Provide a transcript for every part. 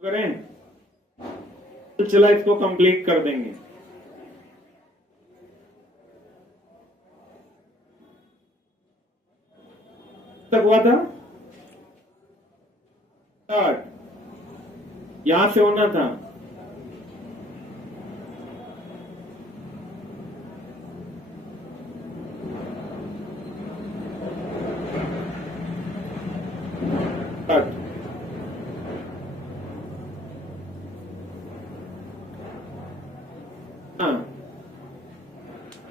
करें, चला इसको कंप्लीट कर देंगे। तक हुआ था स्टार्ट, यहां से होना था। स्टार्ट।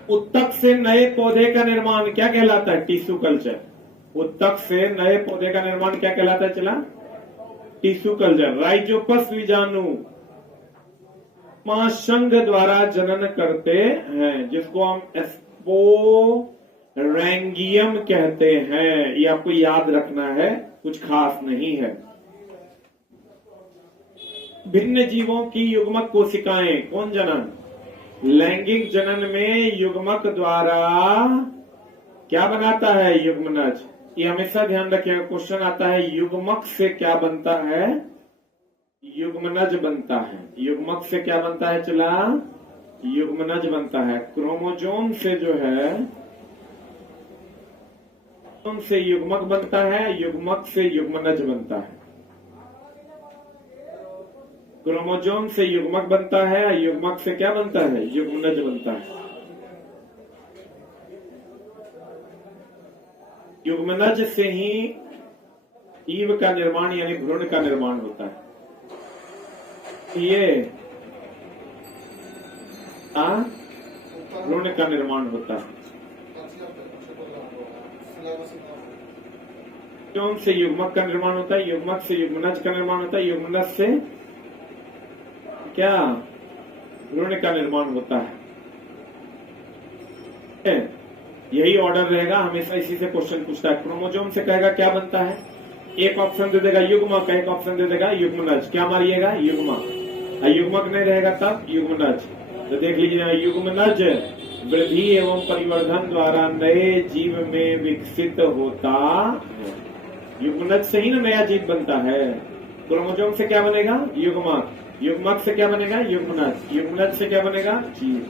उत्तक से नए पौधे का निर्माण क्या कहलाता है? Tissue culture. उत्तक से नए पौधे का निर्माण क्या कहलाता है? चला, टिश्यू कल्चर। राइजोपस बीजाणु महासंघ द्वारा जनन करते हैं, जिसको हम स्पोरैंगियम कहते हैं। ये आपको याद रखना है, कुछ खास नहीं है। भिन्न जीवों की युग्मक कोशिकाएं कौन जनन? लैंगिक जनन में युग्मक द्वारा क्या बनाता है? युग्मनज। ये हमेशा ध्यान रखिएगा, क्वेश्चन आता है युग्मक से क्या बनता है? युग्मनज बनता है। युग्मक से क्या बनता है? चला, युग्मनज बनता है। क्रोमोजोम से जो है, उनसे युग्मक बनता है, युग्मक से युग्मनज बनता है। क्रोमोजोम से युग्मक बनता है, युग्मक से क्या बनता है? युग्मनज बनता है। युग्मनज से ही ईव का निर्माण यानी भ्रूण का निर्माण होता है। ये भ्रूण का निर्माण होता है। क्रोमोजोम से युग्मक का निर्माण होता है, युग्मक से युग्मनज का निर्माण होता है, युग्मनज से क्या? भ्रूण का निर्माण होता है। यही ऑर्डर रहेगा, हमेशा इसी से क्वेश्चन पूछता है। क्रोमोजोम से कहेगा क्या बनता है? एक ऑप्शन दे देगा युग्मक, एक ऑप्शन दे देगा युग्मनज। क्या मारिएगा? युग्मक। युग्मक नहीं रहेगा तब युग्मनज। तो देख लीजिए, युग्मनज वृद्धि एवं परिवर्धन द्वारा नए जीव में विकसित होता है। युग्मनज से ही ना नया जीव बनता है। क्रोमोजोम से क्या बनेगा? युग्मक। युग्मक से क्या बनेगा? युग्मनज। युग्मनज से क्या बनेगा? जीव।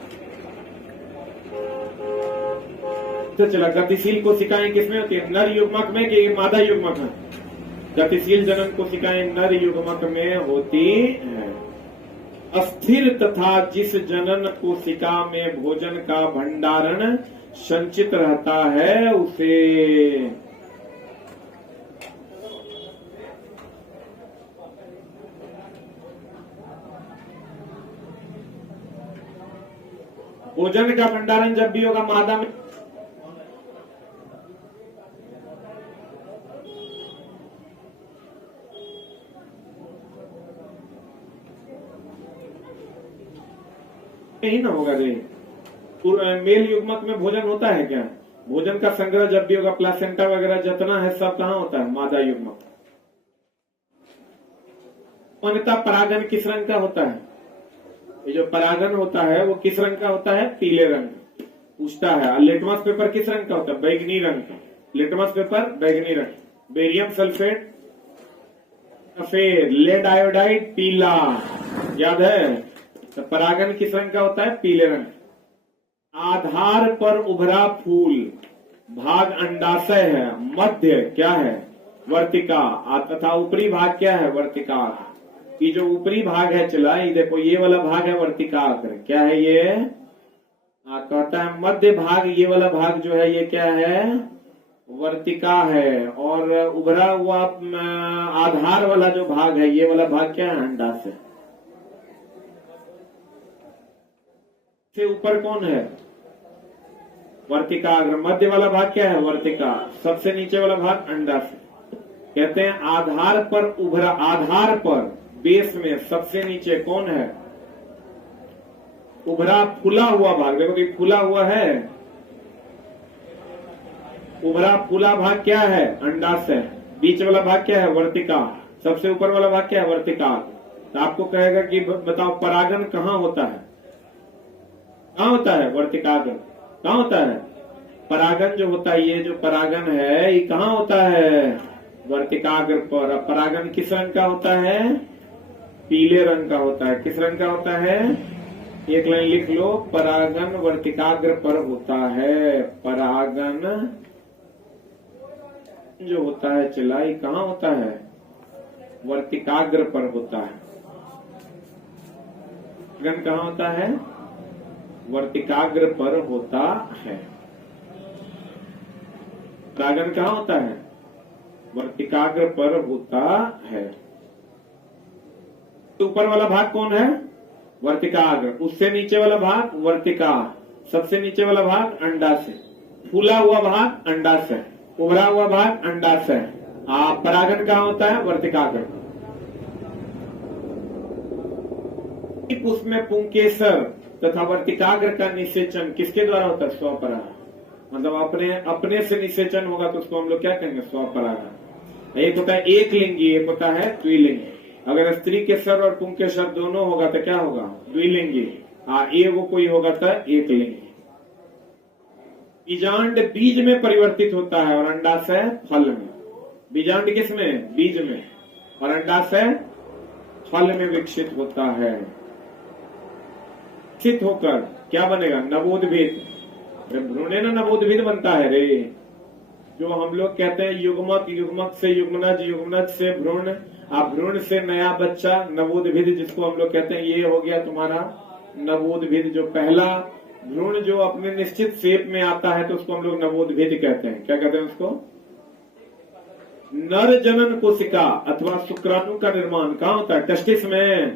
तो चला, गतिशील कोशिकाएं किसमें होती है? नर युग्मक में कि मादा युग्मक में? गतिशील जनन कोशिकाएं नर युग्मक में होती है। अस्थिर तथा जिस जनन कोशिका में भोजन का भंडारण संचित रहता है उसे भोजन का भंडारण जब भी होगा मादा में, ही ना होगा। मेल युग्मक में भोजन होता है क्या? भोजन का संग्रह जब भी होगा, प्लासेंटा वगैरह जितना है सब कहाँ होता है? मादा युग्मक। अन्यथा परागन किस रंग का होता है? ये जो परागन होता है वो किस रंग का होता है? पीले रंग का। पूछता है लिटमस पेपर किस रंग का होता है? बैगनी रंग का। लिटमस पेपर बैगनी रंग। बेरियम सल्फेट सफेद। लेड आयोडाइड पीला। याद है? तो परागन किस रंग का होता है? पीले रंग। आधार पर उभरा फूल भाग अंडाशय है, मध्य क्या है? वर्तिका। तथा ऊपरी भाग क्या है? वर्तिका। ये जो ऊपरी भाग है, चला ये देखो, ये वाला भाग है वर्तिका। क्या है ये? कहता है मध्य भाग, ये वाला भाग जो है ये क्या है? वर्तिका है। और उभरा हुआ आधार वाला जो भाग है, ये वाला भाग क्या है? अंडाशय। से ऊपर कौन है? वर्तिकाग्र। मध्य वाला भाग क्या है? वर्तिका। सबसे नीचे वाला भाग अंडाशय। कहते हैं आधार पर उभरा, आधार पर बेस में सबसे नीचे कौन है? उभरा फूला हुआ भाग। देखो ये फूला हुआ है, उभरा फूला भाग क्या है? अंडाशय। बीच वाला भाग क्या है? वर्तिका। सबसे ऊपर वाला भाग क्या है? वर्तिका। तो आपको कहेगा कि बताओ परागन कहाँ होता है? कहाँ होता है? वर्तिकाग्र। कहाँ होता है? परागन जो होता है, ये जो परागन है ये कहाँ होता है? वर्तिकाग्र पर। परागन किस रंग का होता है? पीले रंग का होता है। किस रंग का होता है? एक लाइन लिख लो, परागन वर्तिकाग्र पर होता है। परागन जो होता है चला, ये कहाँ होता है? वर्तिकाग्र पर होता है। परागन कहाँ होता है? वर्तिकाग्र पर होता है। परागन कहाँ होता है? वर्तिकाग्र पर होता है। तो ऊपर वाला भाग कौन है? वर्तिकाग्र। उससे नीचे वाला भाग वर्तिका। सबसे नीचे वाला भाग अंडाशय। फूला हुआ भाग अंडाशय, उभरा हुआ भाग अंडाशय। परागन कहाँ होता है? वर्तिकाग्र। उसमें पुंकेसर तथा वर्तिकाग्र का निषेचन किसके द्वारा होता है? स्वपराग। मतलब अपने से निषेचन होगा तो उसको हम लोग क्या कहेंगे? स्वपराग। एक होता है एक लिंगी, एक होता है द्विलिंगी। अगर स्त्री के सर और पुंग के सर दोनों होगा तो क्या होगा? द्विलिंगी। एगो कोई होगा तो एक लिंगी। बीजांड बीज में परिवर्तित होता है और अंडाशय फल में। बीजांड किस में? बीज में। और अंडाशय फल में विकसित होता है। विकसित होकर क्या बनेगा? नवोद्भिद। भ्रूण ना नवोद्भिद बनता है रे। जो हम लोग कहते हैं युग्मक, युग्मक से युग्मनज, युग्मनज से भ्रूण, भ्रूण से नया बच्चा, नवोद्भिद जिसको हम लोग कहते हैं, ये हो गया तुम्हारा नवोद्भिद। जो पहला भ्रूण जो अपने निश्चित शेप में आता है तो उसको हम लोग नवोद्भिद कहते हैं। क्या कहते हैं उसको? नर जनन कोशिका अथवा शुक्राणु का निर्माण कहाँ होता है? टेस्टिस में।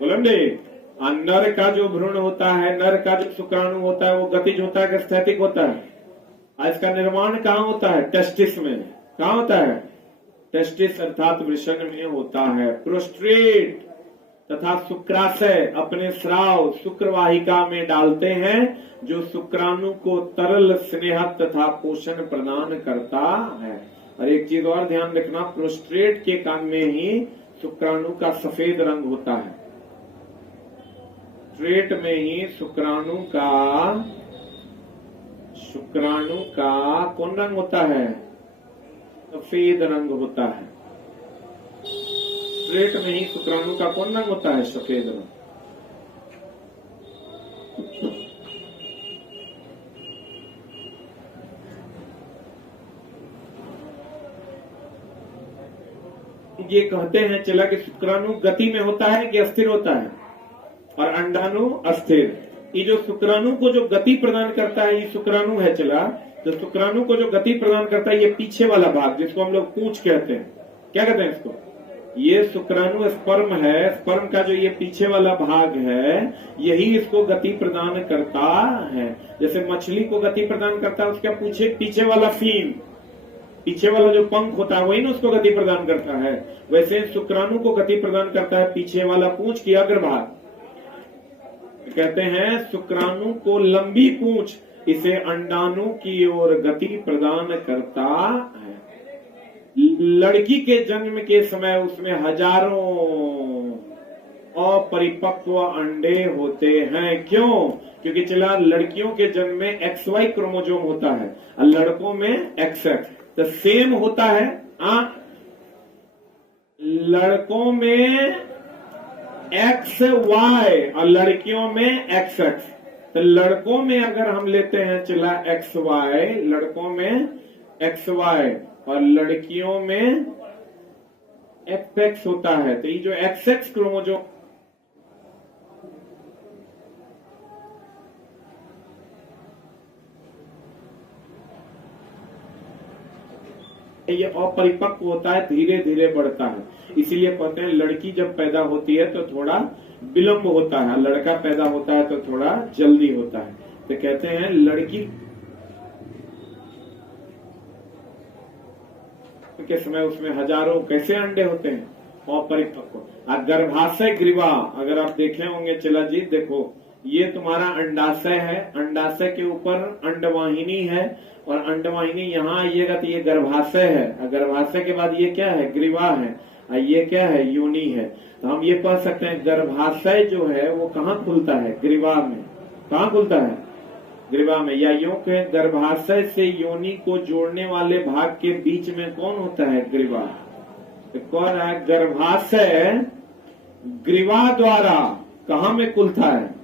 बोलंडे नर का जो भ्रूण होता है, नर का जो शुक्राणु होता है वो गतिज होता है कि स्थैतिक होता है? इसका निर्माण कहाँ होता है? टेस्टिस में। कहाँ होता है? टेस्टिस अर्थात वृषण में होता है। प्रोस्ट्रेट तथा शुक्राशय अपने स्राव शुक्रवाहिका में डालते हैं जो शुक्राणु को तरल स्नेह तथा पोषण प्रदान करता है। और एक चीज और ध्यान रखना, प्रोस्ट्रेट के काम में ही शुक्राणु का सफेद रंग होता है। प्रोस्ट्रेट में ही शुक्राणु का कौन रंग होता है? सफेद रंग होता है। प्रोस्ट्रेट में ही शुक्राणु का कौन रंग होता है? सफेद रंग। ये कहते हैं चला कि शुक्राणु गति में होता है कि अस्थिर होता है, और अंडाणु अस्थिर। ये जो शुक्राणु को जो गति प्रदान करता है, ये शुक्राणु है चला, तो शुक्राणु को जो गति प्रदान करता है ये पीछे वाला भाग जिसको हम लोग पूंछ कहते हैं। क्या कहते हैं इसको? ये शुक्राणु स्पर्म है। स्पर्म का जो ये पीछे वाला भाग है यही इसको गति प्रदान करता है। जैसे मछली को गति प्रदान करता है उसका पीछे वाला फिन, पीछे वाला जो पंख होता है वही ना उसको गति प्रदान करता है। वैसे शुक्राणु को गति प्रदान करता है पीछे वाला पूंछ की अग्रभाग। कहते हैं शुक्राणु को लंबी पूंछ इसे अंडाणु की ओर गति प्रदान करता है। लड़की के जन्म के समय उसमें हजारों अपरिपक्व अंडे होते हैं। क्यों? क्योंकि चला लड़कियों के जन्म में XY क्रोमोसोम होता है और लड़कों में XX। तो सेम होता है। लड़कों में XY और लड़कियों में XX। तो लड़कों में अगर हम लेते हैं चला XY, लड़कों में XY और लड़कियों में XX होता है। तो ये जो XX क्रोमोसोम ये अपरिपक्व होता है, धीरे धीरे बढ़ता है। इसीलिए कहते हैं लड़की जब पैदा होती है तो थोड़ा विलंब होता है, लड़का पैदा होता है तो थोड़ा जल्दी होता है। तो कहते हैं लड़की के समय उसमें हजारों कैसे अंडे होते हैं? अपरिपक्व। गर्भाशय ग्रीवा अगर आप देखे होंगे चला जी, देखो ये तुम्हारा अंडाशय है, अंडाशय के ऊपर अंडवाहिनी है और अंडवाहिनी यहाँ आइएगा तो ये गर्भाशय है। गर्भाशय के बाद ये क्या है? ग्रीवा है। और ये क्या है? योनि है। तो हम ये कह सकते हैं गर्भाशय जो है वो कहाँ खुलता है? ग्रीवा में। कहाँ खुलता है? ग्रीवा में। या यूं कहें गर्भाशय से योनि को जोड़ने वाले भाग के बीच में कौन होता है? ग्रीवा। तो कौन है? गर्भाशय ग्रीवा द्वारा कहां में खुलता है?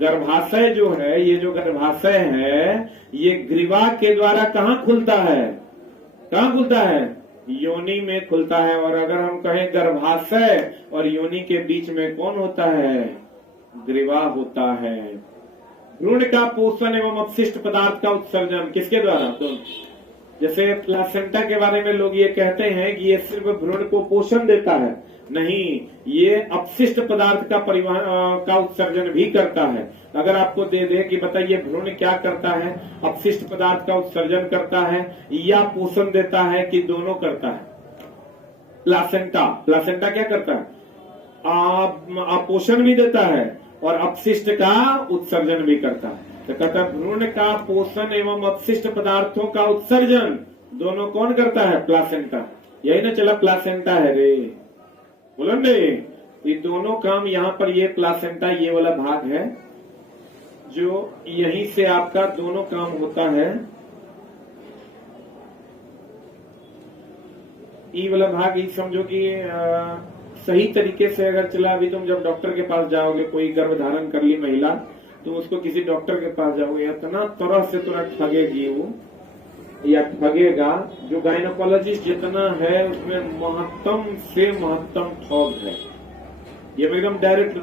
गर्भाशय जो है, ये जो गर्भाशय है, ये ग्रीवा के द्वारा कहां खुलता है? कहां खुलता है? योनि में खुलता है। और अगर हम कहें गर्भाशय और योनि के बीच में कौन होता है? ग्रीवा होता है। भ्रूण का पोषण एवं अपशिष्ट पदार्थ का उत्सर्जन किसके द्वारा? तो जैसे प्लासेंटा के बारे में लोग ये कहते हैं कि ये सिर्फ भ्रूण को पोषण देता है, नहीं, ये अपशिष्ट पदार्थ का परिवहन का उत्सर्जन भी करता है। अगर आपको दे दे कि बताइए भ्रूण क्या करता है, अपशिष्ट पदार्थ का उत्सर्जन करता है या पोषण देता है, कि दोनों करता है? प्लासेंटा क्या करता है? पोषण भी देता है और अपशिष्ट का उत्सर्जन भी करता है। तो कहता है भ्रूण का पोषण एवं अपशिष्ट पदार्थों का उत्सर्जन दोनों कौन करता है? प्लासेंटा। यही ना चला प्लासेंटा है रे, बोलो ने। ये दोनों काम यहाँ पर, ये प्लासेंटा ये वाला भाग है जो यहीं से आपका दोनों काम होता है। ये वाला भाग ये समझो कि सही तरीके से अगर चला, अभी तुम जब डॉक्टर के पास जाओगे, कोई गर्भ धारण कर ली महिला, तो उसको किसी डॉक्टर के पास जाओगे, इतना तरह से तुरंत ठगेगी वो या ठगेगा। जो गायनोकोलॉजिस्ट जितना है उसमें महत्तम से महत्तम ठग है। ये एकदम डायरेक्ट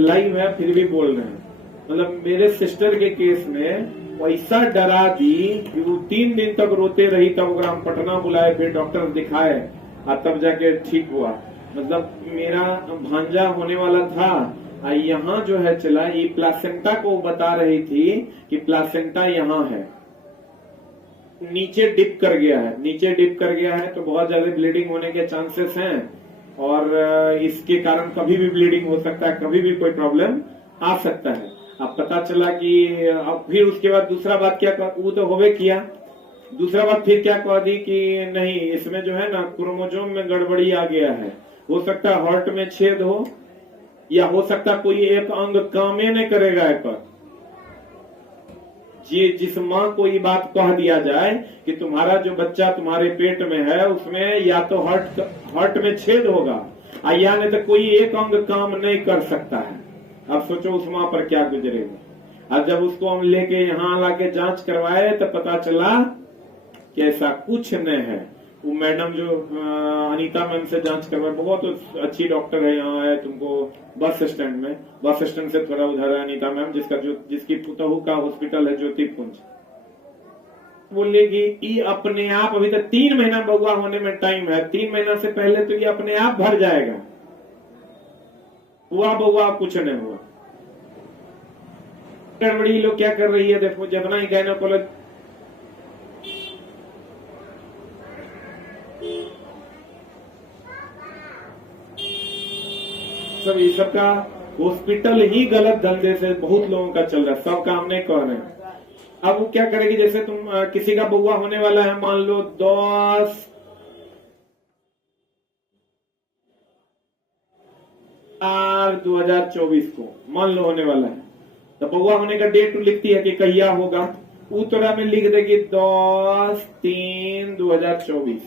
लाइव है, फिर भी बोल रहे हैं। मतलब मेरे सिस्टर के केस में वैसा डरा दी कि वो 3 दिन तक रोते रही, तब अगर हम पटना बुलाए, फिर डॉक्टर दिखाए और तब जाके ठीक हुआ। मतलब मेरा भांजा होने वाला था, यहाँ जो है चला, ये प्लासेंटा को बता रही थी कि प्लासेंटा यहाँ है, नीचे डिप कर गया है, नीचे डिप कर गया है, तो बहुत ज्यादा ब्लीडिंग होने के चांसेस हैं और इसके कारण कभी भी ब्लीडिंग हो सकता है, कभी भी कोई प्रॉब्लम आ सकता है। अब पता चला कि अब फिर उसके बाद दूसरा बात क्या, वो तो होवे किया, दूसरा बात फिर क्या कह दी कि नहीं, इसमें जो है ना क्रोमोसोम में गड़बड़ी आ गया है, हो सकता है हार्ट में छेद हो, या हो सकता है कोई एक अंग काम ही नहीं करेगा। एक जिस माँ को ये बात कह दिया जाए कि तुम्हारा जो बच्चा तुम्हारे पेट में है उसमें या तो हार्ट में छेद होगा या नहीं तो कोई एक अंग काम नहीं कर सकता है। अब सोचो उस माँ पर क्या गुजरेगा। अब जब उसको हम लेके यहाँ लाके जांच करवाए तो पता चला कि ऐसा कुछ नहीं है। वो मैडम जो अनीता मैम से जांच करवाए, बहुत अच्छी डॉक्टर है, यहाँ है तुमको बस स्टैंड में, बस स्टैंड से थोड़ा उधर है अनीता मैम, जिसकी पुतहू का हॉस्पिटल है ज्योतिपुंज। बोलेगी ये अपने आप, अभी तक 3 महीना बउआ होने में टाइम है, 3 महीना से पहले तो ये अपने आप भर जाएगा। हुआ बउआ कुछ नहीं हुआ। गड़बड़ी लोग क्या कर रही है देखो, जितना ही गायनोकोलॉजी सब, ये सब का हॉस्पिटल ही गलत धंधे से बहुत लोगों का चल रहा है, सब काम नहीं कर रहे हैं। अब वो क्या करेगी, जैसे तुम किसी का बउआ होने वाला है, मान लो 10/2024 को मान लो होने वाला है, तो बउआ होने का डेट लिखती है कि कहिया होगा, उत्तरा में लिख देगी 10/3/2024।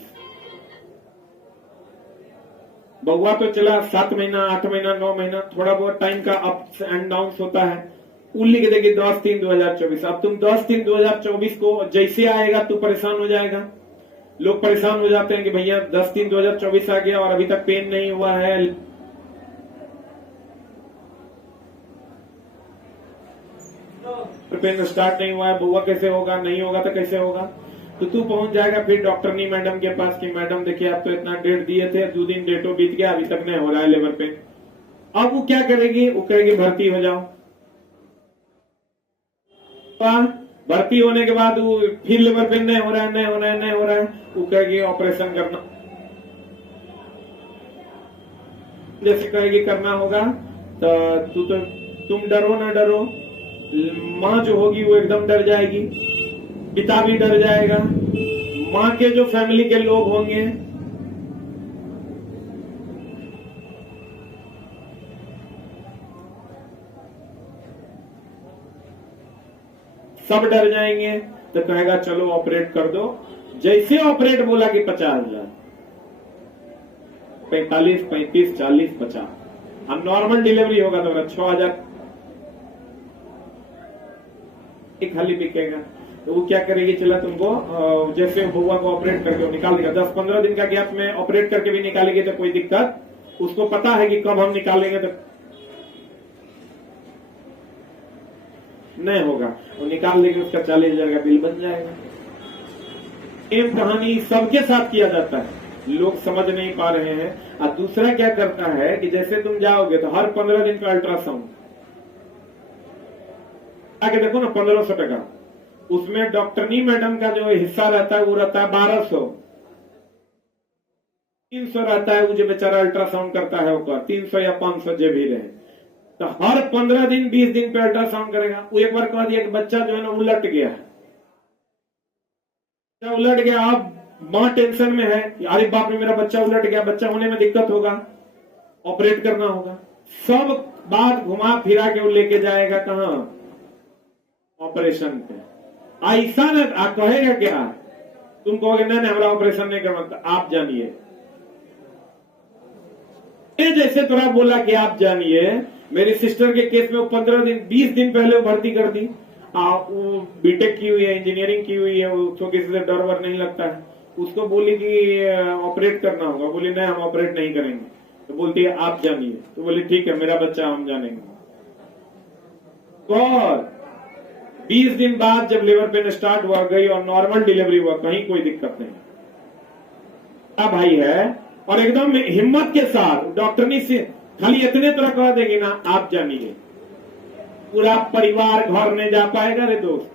बउआ तो चला 7 महीना 8 महीना 9 महीना, थोड़ा बहुत टाइम का अप्स एंड डाउन्स होता है, वो लिख देगी 10/3/2024। अब तुम 10/3/2024 को जैसे आएगा तू परेशान हो जाएगा। लोग परेशान हो जाते हैं कि भैया 10/3/2024 आ गया और अभी तक पेन नहीं हुआ है, पेन स्टार्ट नहीं हुआ है, बउआ कैसे होगा, नहीं होगा तो कैसे होगा। तो तू पहुंच जाएगा फिर डॉक्टरनी मैडम के पास कि मैडम देखिए आप तो इतना डेट दिए थे, 2 दिन डेटो बीत गया, अभी तक नहीं हो रहा है लेबर पेन। अब वो क्या करेगी, वो कहेगी भर्ती हो जाओ। भर्ती होने के बाद वो फिर लेबर पेन नहीं हो रहा है, नहीं हो रहा है, नहीं हो रहा है, वो कहेगी ऑपरेशन करना, जैसे कहेगी करना होगा। तो तुम डरो ना डरो, माँ जो होगी वो एकदम डर जाएगी, पिता भी डर जाएगा, माँ के जो फैमिली के लोग होंगे सब डर जाएंगे। तो कहेगा चलो ऑपरेट कर दो। जैसे ऑपरेट बोला कि 50,000, 45, 35, 40, 50। अब नॉर्मल डिलीवरी होगा तो 6,000 खाली बिकेगा। तो वो क्या करेगी, चला तुमको जैसे बउआ को ऑपरेट करके वो निकाल देगा, 10-15 दिन का गैप में ऑपरेट करके भी निकालेगी तो कोई दिक्कत, उसको पता है कि कब हम निकालेंगे तो नहीं होगा, वो निकाल देगी, उसका 40,000 का बिल बन जाएगा। सेम कहानी सबके साथ किया जाता है, लोग समझ नहीं पा रहे हैं। और दूसरा क्या करता है कि जैसे तुम जाओगे तो हर 15 दिन का अल्ट्रासाउंड आके देखो ना, 1500 टका, उसमें डॉक्टरनी मैडम का जो हिस्सा रहता है वो रहता है 1200, 300 रहता है वो जो बेचारा अल्ट्रासाउंड करता है वो 300 या 500 जो भी रहे। तो हर 15 दिन 20 दिन पे अल्ट्रासाउंड करेगा। वो एक बार कह दिया कि बच्चा जो है ना उलट गया है, उलट गया, अब मां टेंशन में है, अरे बाप रे मेरा बच्चा उलट गया, बच्चा होने में दिक्कत होगा, ऑपरेट करना होगा। सब बात घुमा फिरा के वो लेके जाएगा कहां, ऑपरेशन पे। ऐसा न कहेगा क्या, तुम कहोगे नहीं नहीं हमारा ऑपरेशन नहीं करना, तो आप जानिए जैसे थोड़ा बोला कि आप जानिए, मेरी सिस्टर के केस में वो 15 दिन 20 दिन पहले वो भर्ती कर दी। वो बीटेक की हुई है, इंजीनियरिंग की हुई है, उसको किसी से डर वर नहीं लगता है। उसको बोली कि ऑपरेट करना होगा, बोली नहीं हम ऑपरेट नहीं करेंगे। तो बोलती है आप जानिए, तो बोली ठीक है मेरा बच्चा हम जानेंगे। और 20 दिन बाद जब लेबर पेन स्टार्ट हुआ गई और नॉर्मल डिलीवरी हुआ, कहीं कोई दिक्कत नहीं। क्या भाई है, और एकदम हिम्मत के साथ डॉक्टरनी से खाली इतने तरह कह देगी ना, आप जानिए पूरा परिवार घर नहीं जा पाएगा रे दोस्त,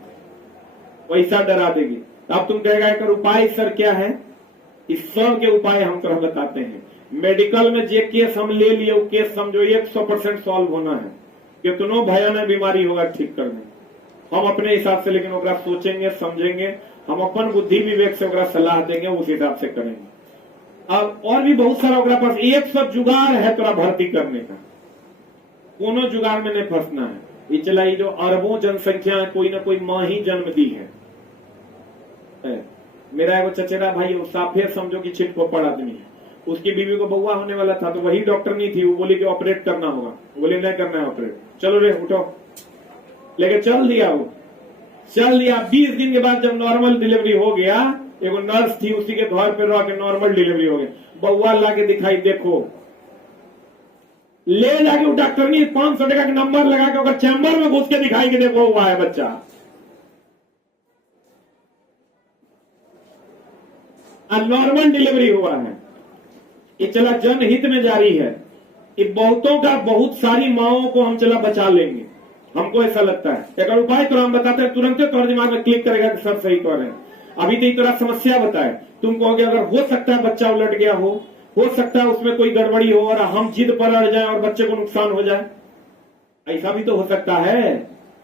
वैसा डरा देगी। अब तुम कहेगा एक उपाय सर क्या है, इस सब के उपाय हम तरह बताते हैं। मेडिकल में जो केस हम ले लिए वो केस समझो 100% सॉल्व होना है, कितनों भयानक बीमारी होगा ठीक करने हम अपने हिसाब से, लेकिन ओकरा सोचेंगे समझेंगे, हम अपन बुद्धि विवेक से ओकरा सलाह देंगे, उस हिसाब से करेंगे। अब और भी बहुत सारा ओकरा पास 100 जुगाड़ है तोरा भर्ती करने का, कोनो जुगाड़ में नहीं फंसना है। ये चला ये जो अरबों जनसंख्या है, कोई ना कोई मां ही जन्म दी है। मेरा एगो चचेरा भाई साफे समझो कि छिट पड़ आदमी है, उसकी बीवी को बउआ होने वाला था, तो वही डॉक्टर नहीं थी, वो बोली कि ऑपरेट करना होगा, बोले नहीं करना है ऑपरेट, चलो रे उठो, लेके चल दिया। वो चल दिया, 20 दिन के बाद जब नॉर्मल डिलीवरी हो गया, एगो नर्स थी उसी के घर पे रह के नॉर्मल डिलीवरी हो गया, बउआ लाके दिखाई, देखो ले जाके वो डॉक्टर ने 500 टका का नंबर लगा के अगर चैम्बर में घुस के दिखाई के देखो हुआ है बच्चा। नॉर्मल डिलीवरी हुआ है। ये चला जनहित में जारी है, ये बहुतों का, बहुत सारी माओं को हम चला बचा लेंगे, हमको ऐसा लगता है। एक उपाय तो हम बताते हैं, तुरंत तुम्हारे दिमाग में क्लिक करेगा कि सर सही कह रहे हैं। अभी तो तरह समस्या बताए, तुम कहोगे अगर हो सकता है बच्चा उलट गया हो सकता है उसमें कोई गड़बड़ी हो और हम जिद पर अड़ जाए और बच्चे को नुकसान हो जाए, ऐसा भी तो हो सकता है,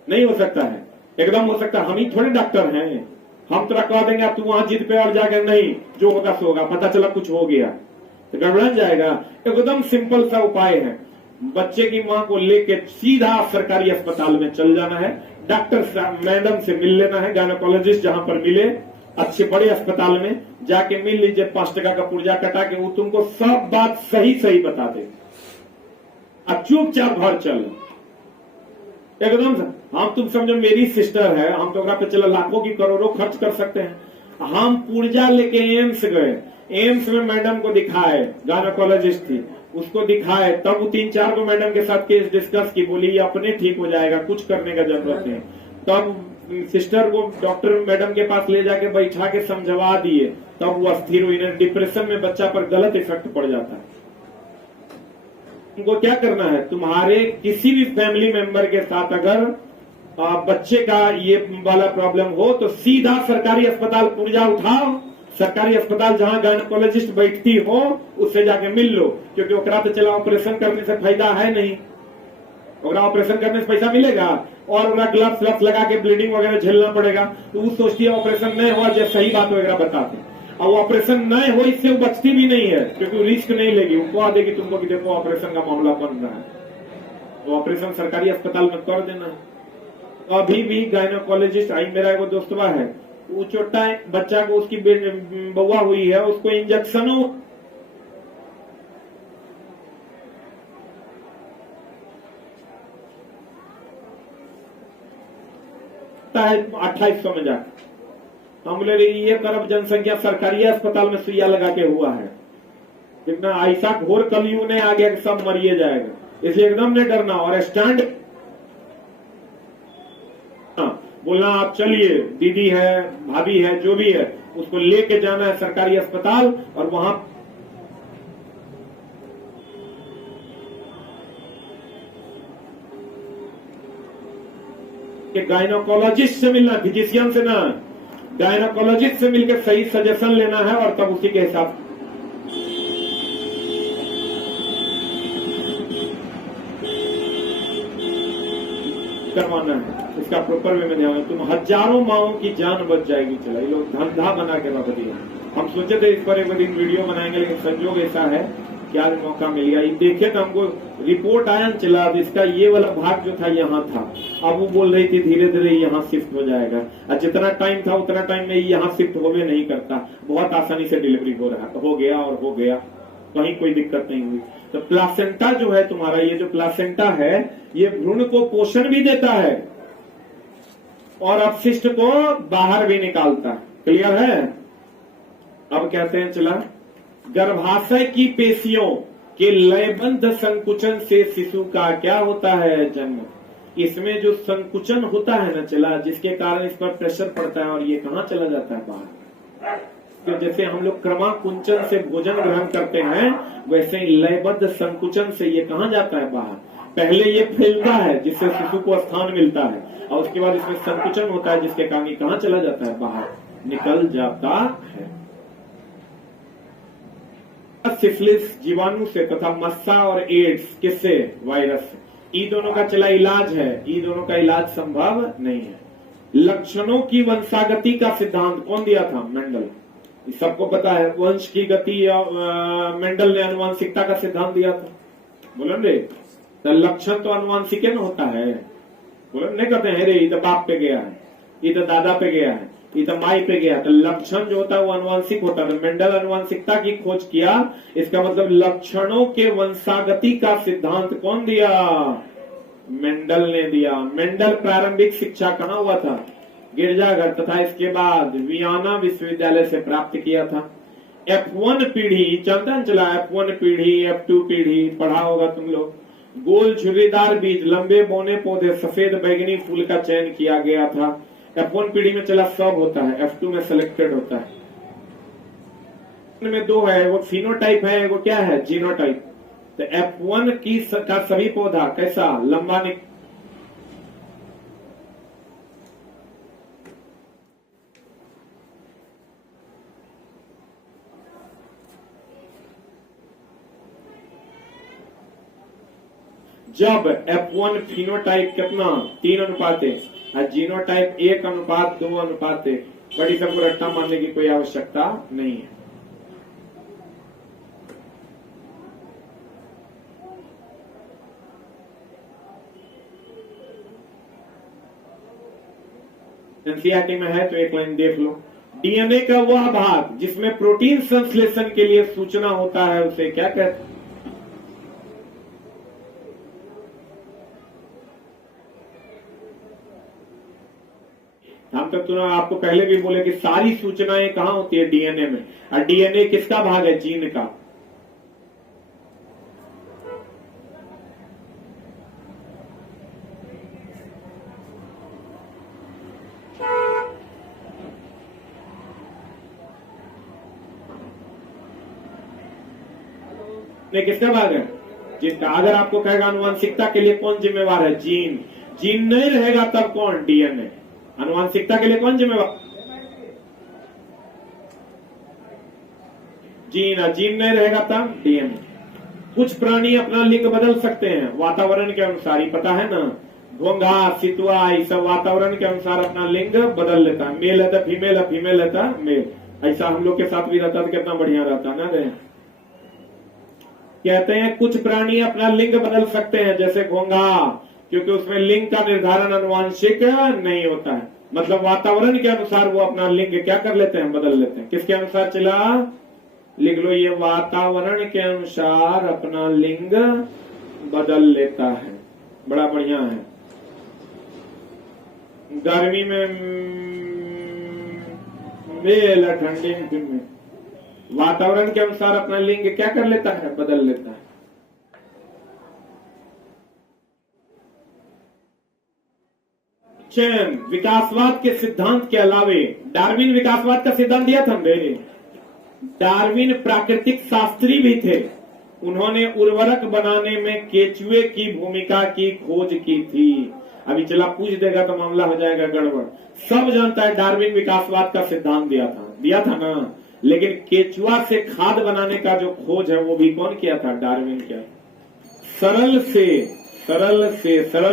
नहीं हो सकता है, एकदम हो सकता है। हम ही थोड़े डॉक्टर हैं, हम तो कह देंगे आप तू वहां जिद पे अड़ जाकर नहीं, जो होगा सो होगा, पता चला कुछ हो गया तो गड़बड़ा जाएगा। एकदम सिंपल सा उपाय है, बच्चे की मां को लेके सीधा सरकारी अस्पताल में चल जाना है, डॉक्टर मैडम से मिल लेना है, गायनोकोलॉजिस्ट जहां पर मिले, अच्छे बड़े अस्पताल में जाके मिल लीजिए, 5 टका का पुर्जा कटा के, वो तुमको सब बात सही सही बता दे। अब चुपचाप घर चल, एकदम हम तुम समझो मेरी सिस्टर है, हम तो पे चलो लाखों की करोड़ों खर्च कर सकते हैं। हम पुर्जा लेके एम्स गए, एम्स में मैडम को दिखाए, गायनोकोलॉजिस्ट थी, उसको दिखाए, तब वो 3-4 को मैडम के साथ केस डिस्कस की, बोली ये अपने ठीक हो जाएगा, कुछ करने का जरूरत नहीं। तब सिस्टर को डॉक्टर मैडम के पास ले जाके बैठा के समझवा दिए, तब वो अस्थिर हुई। डिप्रेशन में बच्चा पर गलत इफेक्ट पड़ जाता है। तुमको क्या करना है, तुम्हारे किसी भी फैमिली मेंबर के साथ अगर बच्चे का ये वाला प्रॉब्लम हो तो सीधा सरकारी अस्पताल पुर्जा उठाओ, सरकारी अस्पताल जहां गायनोकोलॉजिस्ट बैठती हो उससे जाके मिल लो, क्योंकि ओकरा तो चला ऑपरेशन करने से फायदा है नहीं, ओकरा ऑपरेशन करने से पैसा मिलेगा और ओकरा ग्लव्स व्लव्स लगा के ब्लीडिंग वगैरह झेलना पड़ेगा। तो वो सोचती है ऑपरेशन नहीं हुआ, जब सही बात वगैरह बताते, और ऑपरेशन नहीं हो इससे वो बचती भी नहीं है, क्योंकि रिस्क नहीं लेगी, उनको आ देगी तुमको कि देखो ऑपरेशन का मामला बन रहा है, तो ऑपरेशन सरकारी अस्पताल में कर देना है। अभी भी गायनोकोलॉजिस्ट आई, मेरा एगो दोस्तवा है, वो छोटा बच्चा को, उसकी बउआ हुई है, उसको इंजेक्शनों जाता है 2800 में जाकर। हम बोले ये तरफ जनसंख्या सरकारी अस्पताल में सुइया लगा के हुआ है, कितना ऐसा घोर कलयुग ने आ गया कि सब मरिए जाएगा, इसलिए एकदम नहीं डरना और स्टैंड बोलना। आप चलिए, दीदी है, भाभी है, जो भी है, उसको लेके जाना है सरकारी अस्पताल और वहां के गायनोकोलॉजिस्ट से मिलना, फिजिशियन से ना, गायनोकोलॉजिस्ट से मिलकर सही सजेशन लेना है और तब उसी के हिसाब करवाना है। इसका प्रॉपर वे में ध्यान, तुम हजारों माओं की जान बच जाएगी। चला, ये लोग धंधा बना के रख दिया। हम सोचे थे इस पर एक दिन वीडियो बनाएंगे, लेकिन संजोग ऐसा है कि आज मौका मिल गया। ये देखे तो हमको रिपोर्ट आया चला, इसका ये वाला भाग जो था यहाँ था, अब वो बोल रही थी धीरे धीरे यहाँ शिफ्ट हो जाएगा, और जितना टाइम था उतना टाइम में यहाँ शिफ्ट होवे नहीं करता, बहुत आसानी से डिलीवरी हो रहा, हो गया और हो गया, कहीं कोई दिक्कत नहीं हुई। तो प्लासेंटा जो है तुम्हारा, ये जो प्लासेंटा है, ये भ्रूण को पोषण भी देता है और अपशिष्ट को बाहर भी निकालता है। क्लियर है? अब कहते हैं चला, गर्भाशय की पेशियों के लयबद्ध संकुचन से शिशु का क्या होता है? जन्म। इसमें जो संकुचन होता है ना चला, जिसके कारण इस पर प्रेशर पड़ता है और ये कहाँ चला जाता है? बाहर। तो जैसे हम लोग क्रमाकुंचन से भोजन ग्रहण करते हैं, वैसे ही लयबद्ध संकुचन से ये कहाँ जाता है? बाहर। पहले ये फैलता है जिससे शिशु को स्थान मिलता है, और उसके बाद इसमें संकुचन होता है जिसके कारण ये कहाँ चला जाता है? बाहर निकल जाता है। सिफिलिस जीवाणु से तथा मस्सा और एड्स किससे? वायरस से। ई दोनों का चला इलाज है, ई दोनों का इलाज संभव नहीं है। लक्षणों की वंशागति का सिद्धांत कौन दिया था? मेंडल। सबको पता है वंश की गति, मेंडल ने अनुवांशिकता का सिद्धांत दिया था। बोलो रे, तो लक्षण तो अनुवांशिक न होता है। बोलो नहीं कहते हैं रे, ये तो बाप पे गया है, ये तो दादा पे गया है, ये तो माई पे गया। तो लक्षण जो होता है वो अनुवांशिक होता है। मेंडल अनुवांशिकता की खोज किया, इसका मतलब लक्षणों के वंशागति का सिद्धांत कौन दिया? मेंडल ने दिया। मेंडल प्रारंभिक शिक्षा कहाँ हुआ था? गिरजाघर, तथा इसके बाद वियना विश्वविद्यालय से प्राप्त किया था। F1 पीढ़ी चलता है चला, F1 पीढ़ी, F2 पीढ़ी पढ़ा होगा तुम लोग। गोल झुर्रीदार बीज, लंबे बौने पौधे, सफेद बैगनी फूल का चयन किया गया था। F1 पीढ़ी में चला सब होता है, F2 में सिलेक्टेड होता है। में दो है, वो फिनोटाइप है, वो क्या है? जीनोटाइप। तो F1 का सभी पौधा कैसा? लंबा जब F1 फिनोटाइप कितना? 3:1, और जीनोटाइप 1:2:1। बड़ी सबको रट्टा मारने की कोई आवश्यकता नहीं है। एनसीईआरटी में है तो एक लाइन देख लो। डीएनए का वह भाग जिसमें प्रोटीन संश्लेषण के लिए सूचना होता है, उसे क्या कहते हैं? हम तो आपको पहले भी बोले कि सारी सूचनाएं कहां होती है? डीएनए में। और डीएनए किसका भाग है? जीन का। ने किसका भाग है? जीन का। अगर आपको कहेगा अनुवांशिकता के लिए कौन जिम्मेवार है? जीन। जीन नहीं रहेगा तब कौन? डीएनए। अनुवांशिकता के लिए कौन जिम्मेवार? जीन। जीन नहीं रहेगा तब डीएनए। कुछ प्राणी अपना लिंग बदल सकते हैं वातावरण के अनुसार, ही पता है ना। घोंघा, सितुआ, ये सब वातावरण के अनुसार अपना लिंग बदल लेता है। मेल है तो फीमेल है, फीमेल है तो मेल। ऐसा हम लोग के साथ भी रहता तो कितना बढ़िया रहता ना रे। कहते हैं कुछ प्राणी अपना लिंग बदल सकते हैं, जैसे घोंघा, क्योंकि उसमें लिंग का निर्धारण अनुवांशिक नहीं होता है। मतलब वातावरण के अनुसार वो अपना लिंग क्या कर लेते हैं? बदल लेते हैं। किसके अनुसार? चला लिख लो, ये वातावरण के अनुसार अपना लिंग बदल लेता है। बड़ा बढ़िया है। गर्मी में मेल, ठंडी में वातावरण के अनुसार अपना लिंग क्या कर लेता है, बदल लेता है। चयन विकासवाद के सिद्धांत के अलावे डार्विन विकासवाद का सिद्धांत दिया था हमने। डार्विन प्राकृतिक शास्त्री भी थे। उन्होंने उर्वरक बनाने में केचुए की भूमिका की खोज की थी। अभी चला पूछ देगा तो मामला हो जाएगा गड़बड़। सब जानता है डार्विन विकासवाद का सिद्धांत दिया था ना, लेकिन केचुआ से खाद बनाने का जो खोज है वो भी कौन किया था, डार्विन किया। सरल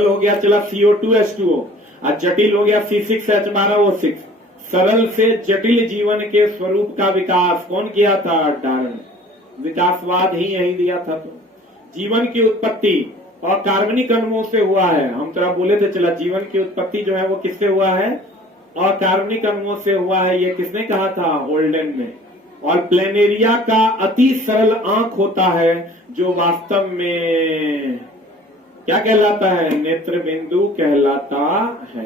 हो गया चला CO2H2O, और जटिल हो गया C6H12O6। सरल से जटिल जीवन के स्वरूप का विकास कौन किया था, डार्विन। विकासवाद ही यही दिया था। तो जीवन की उत्पत्ति और कार्बनिक अणुओं से हुआ है। हम तरह बोले थे चला, जीवन की उत्पत्ति जो है वो किससे हुआ है, और कार्बनिक अणुओं से हुआ है। ये किसने कहा था, होल्डेन ने। और प्लेनेरिया का अति सरल आंख होता है जो वास्तव में क्या कहलाता है, नेत्र बिंदु कहलाता है।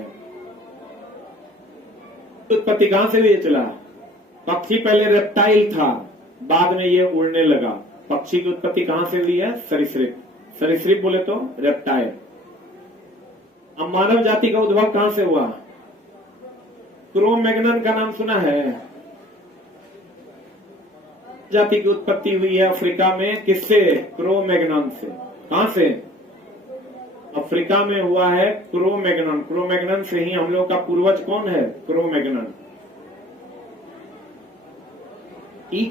उत्पत्ति कहां से हुई चला, पक्षी पहले रेप्टाइल था, बाद में ये उड़ने लगा। पक्षी की उत्पत्ति कहां से हुई है, सरीसृप बोले तो रेप्टाइल। अब मानव जाति का उद्भव कहां से हुआ, क्रोमैग्नन का नाम सुना है। जाति की उत्पत्ति हुई है अफ्रीका में, किससे, क्रोमैग्नन से। कहां से, अफ्रीका में हुआ है क्रोमैग्नन। क्रोमैग्नन से ही हम लोग का पूर्वज कौन है, क्रोमैग्नन।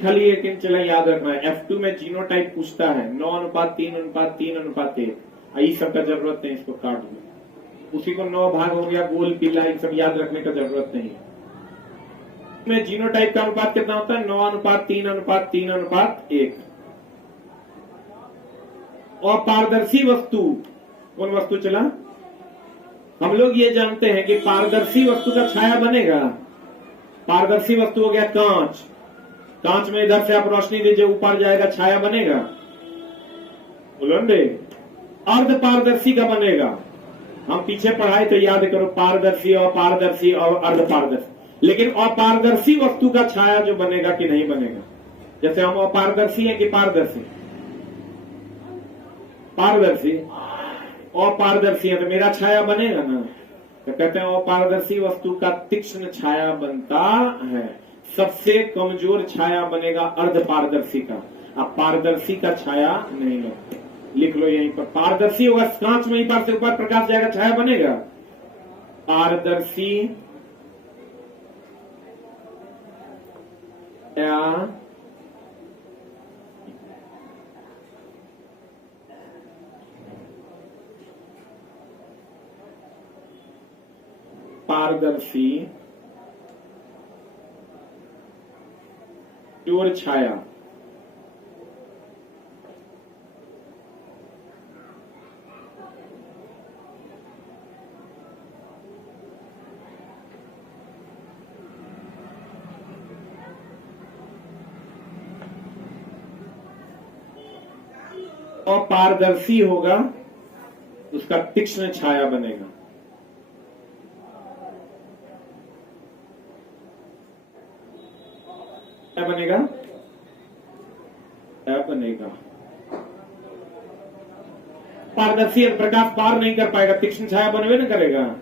खाली लेकिन चला याद रखना है, F2 में जीनोटाइप पूछता है 9:3:3:3:1। ये सब का जरूरत नहीं, इसको काट दो। उसी को 9 भाग हो गया, गोल पीला, ये सब याद रखने का जरूरत नहीं है। में जीनोटाइप का अनुपात कितना होता है, 9:3:3:1। और पारदर्शी वस्तु कौन वस्तु चला, हम लोग ये जानते हैं कि पारदर्शी वस्तु का छाया बनेगा। पारदर्शी वस्तु हो गया कांच। कांच में इधर से आप रोशनी दीजिए, ऊपर जाएगा, छाया बनेगा, बुलंदे। अर्ध पारदर्शी का बनेगा। हम पीछे पढ़ाए तो याद करो, पारदर्शी और पारदर्शी और अर्ध पारदर्शी। लेकिन अपारदर्शी वस्तु का छाया जो बनेगा कि नहीं बनेगा, जैसे हम अपारदर्शी है कि पारदर्शी, पारदर्शी। अपारदर्शी है तो मेरा छाया बनेगा ना, तो कहते हैं अपारदर्शी वस्तु का तीक्ष्ण छाया बनता है। सबसे कमजोर छाया बनेगा अर्ध पारदर्शी का, अब पारदर्शी का छाया नहीं है। लिख लो यहीं पर, पारदर्शी होगा कांच में ही पार से ऊपर प्रकाश जाएगा, छाया बनेगा। पारदर्शी या पारदर्शी जोर छाया। और पारदर्शी होगा, उसका तीक्ष्ण छाया बनेगा। क्या बनेगा, क्या बनेगा, पारदर्शी प्रकाश पार नहीं कर पाएगा, तीक्ष्ण छाया बनवे न करेगा।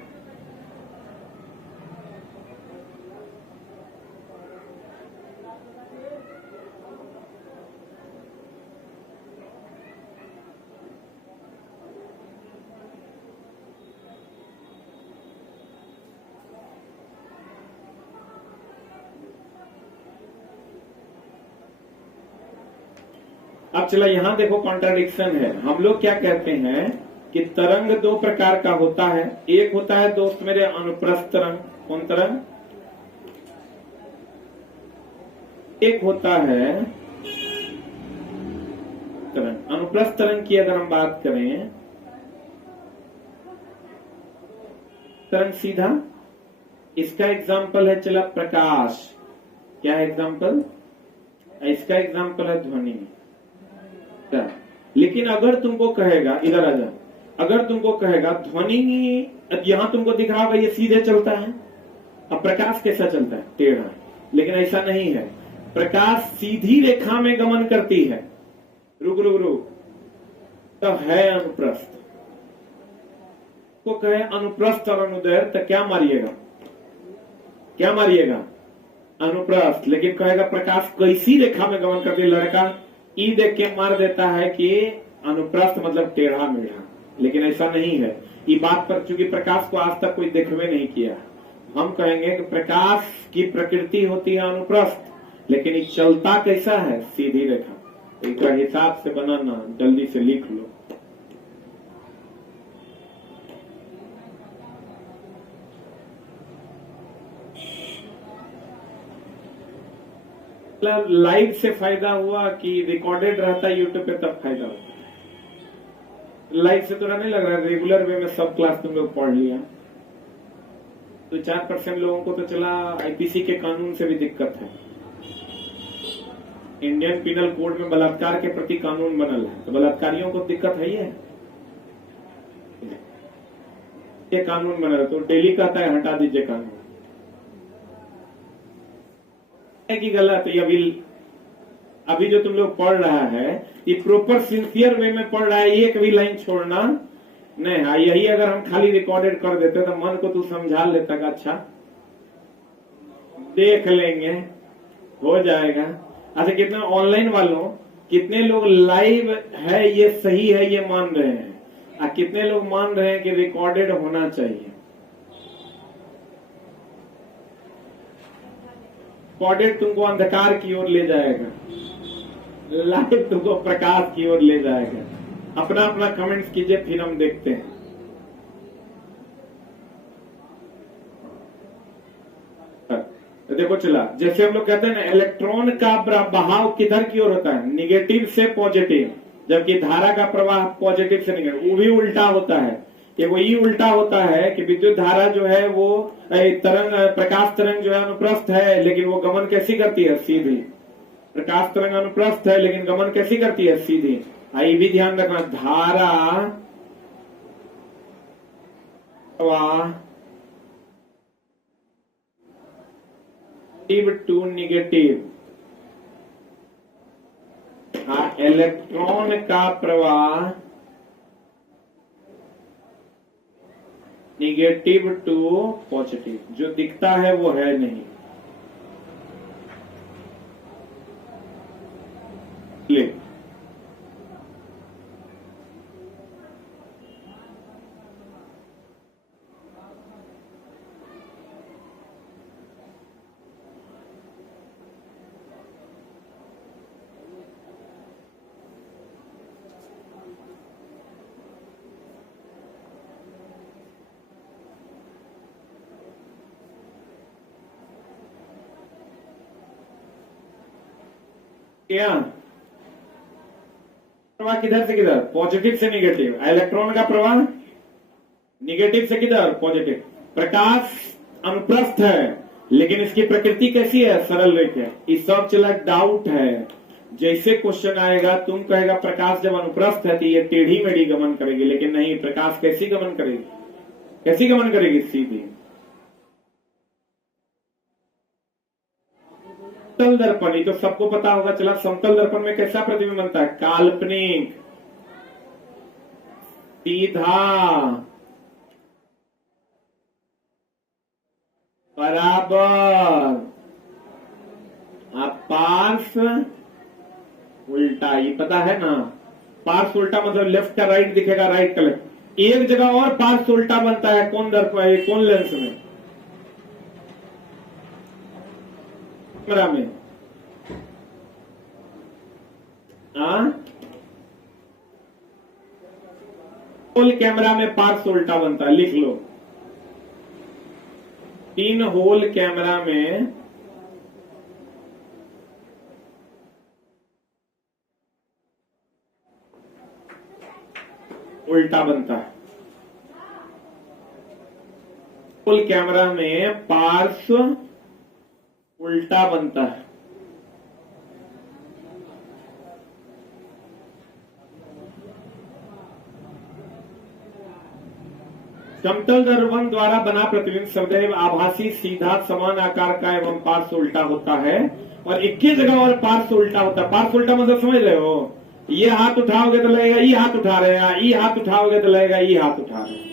अब चला यहां देखो कॉन्ट्राडिक्शन है। हम लोग क्या कहते हैं कि तरंग दो प्रकार का होता है। एक होता है दोस्त मेरे अनुप्रस्थ तरंग। कौन तरंग, एक होता है तरंग। अनुप्रस्थ तरंग की अगर हम बात करें, तरंग सीधा, इसका एग्जाम्पल है चला प्रकाश। क्या है एग्जाम्पल, इसका एग्जाम्पल है ध्वनि। लेकिन अगर तुमको कहेगा, इधर आ जा, अगर तुमको कहेगा ध्वनि, यहां तुमको दिख रहा होगा ये सीधे चलता है, अब प्रकाश कैसा चलता है? टेढ़ा। लेकिन ऐसा नहीं है, प्रकाश सीधी रेखा में गमन करती है। रुक रुक रुक, तो है अनुप्रस्थ। तो कहे अनुप्रस्थ और अनुदैर्घ्य, तो क्या मारिएगा? क्या मारिएगा? अनुप्रस्थ। लेकिन कहेगा प्रकाश कैसी रेखा में गमन करती है? लड़का ई देख के मार देता है कि अनुप्रस्थ मतलब टेढ़ा मेढ़ा, लेकिन ऐसा नहीं है। ये बात पर चूंकि प्रकाश को आज तक कोई देखवे नहीं किया, हम कहेंगे कि प्रकाश की प्रकृति होती है अनुप्रस्थ, लेकिन ये चलता कैसा है? सीधी रेखा। इसका हिसाब से बनाना, जल्दी से लिख लो। लाइव से फायदा हुआ कि रिकॉर्डेड रहता है यूट्यूब पे तब फायदा होता है? लाइव से थोड़ा नहीं लग रहा, रेगुलर वे में सब क्लास तुम लोग पढ़ लिया। तो 4% लोगों को तो चला आईपीसी के कानून से भी दिक्कत है। इंडियन पिनल कोड में बलात्कार के प्रति कानून बनल है, तो बलात्कारियों को दिक्कत है ये कानून बना है, तो डेली कहता है हटा दीजिए कानून की गलत है। अभी जो तुम लोग पढ़ रहा है ये प्रॉपर सिंसियर वे में पढ़ रहा है, एक भी लाइन छोड़ना नहीं है। यही अगर हम खाली रिकॉर्डेड कर देते तो मन को तू समझा लेता कि अच्छा देख लेंगे, हो जाएगा। अच्छा, कितना ऑनलाइन वालों, कितने लोग लाइव है ये सही है ये मान रहे हैं, और कितने लोग मान रहे हैं कि रिकॉर्डेड होना चाहिए? रिकॉर्डेड तुमको अंधकार की ओर ले जाएगा, लाइव तुमको प्रकाश की ओर ले जाएगा। अपना अपना कमेंट्स कीजिए, फिर हम देखते हैं। तो देखो चला, जैसे हम लोग कहते हैं ना, इलेक्ट्रॉन का बहाव किधर की ओर होता है? निगेटिव से पॉजिटिव, जबकि धारा का प्रवाह पॉजिटिव से निगेटिव। वो भी उल्टा होता है, कि वो ये उल्टा होता है कि विद्युत धारा जो है वो तरंग, प्रकाश तरंग जो है अनुप्रस्थ है, लेकिन वो गमन कैसी करती है? सीधी। प्रकाश तरंग अनुप्रस्थ है लेकिन गमन कैसी करती है? सीधी। ये भी ध्यान रखना, धारा प्रवाह टू निगेटिव, इलेक्ट्रॉन का प्रवाह निगेटिव टू पॉजिटिव। जो दिखता है वो है नहीं। ले क्या प्रवाह किधर से किधर? पॉजिटिव से निगेटिव। इलेक्ट्रॉन का प्रवाह निगेटिव से किधर? पॉजिटिव। प्रकाश अनुप्रस्थ है लेकिन इसकी प्रकृति कैसी है? सरल रेखा। इस सब चला डाउट है। जैसे क्वेश्चन आएगा तुम कहेगा प्रकाश जब अनुप्रस्थ है तो ये टेढ़ी मेढ़ी गमन करेगी, लेकिन नहीं, प्रकाश कैसी गमन करेगी? कैसी गमन करेगी? सीधी। समतल दर्पण, ये तो सबको पता होगा। चला, समतल दर्पण में कैसा प्रतिबिंब बनता है? काल्पनिक, सीधा, बराबर, पार्श्व उल्टा। ये पता है ना, पार्श्व उल्टा मतलब लेफ्ट का राइट दिखेगा, राइट का लेफ्ट। एक जगह और पार्श्व उल्टा बनता है, कौन दर्पण, कौन लेंस में? कैमरा में। होल कैमरा में पार्श्व उल्टा बनता है, लिख लो। 3 होल कैमरा में उल्टा बनता है। होल कैमरा में पार्श्व उल्टा बनता है। समतल दर्पण द्वारा बना प्रतिबिंब सदैव आभासी, सीधा, समान आकार का एवं पार्श्व उल्टा होता है, और एक ही जगह और पार्श्व उल्टा होता है। पार्श्व उल्टा मतलब समझ रहे हो, ये हाथ उठाओगे तो लगेगा ये हाथ उठा रहे हैं, ये हाथ उठाओगे तो लगेगा ये हाथ उठा रहे हैं।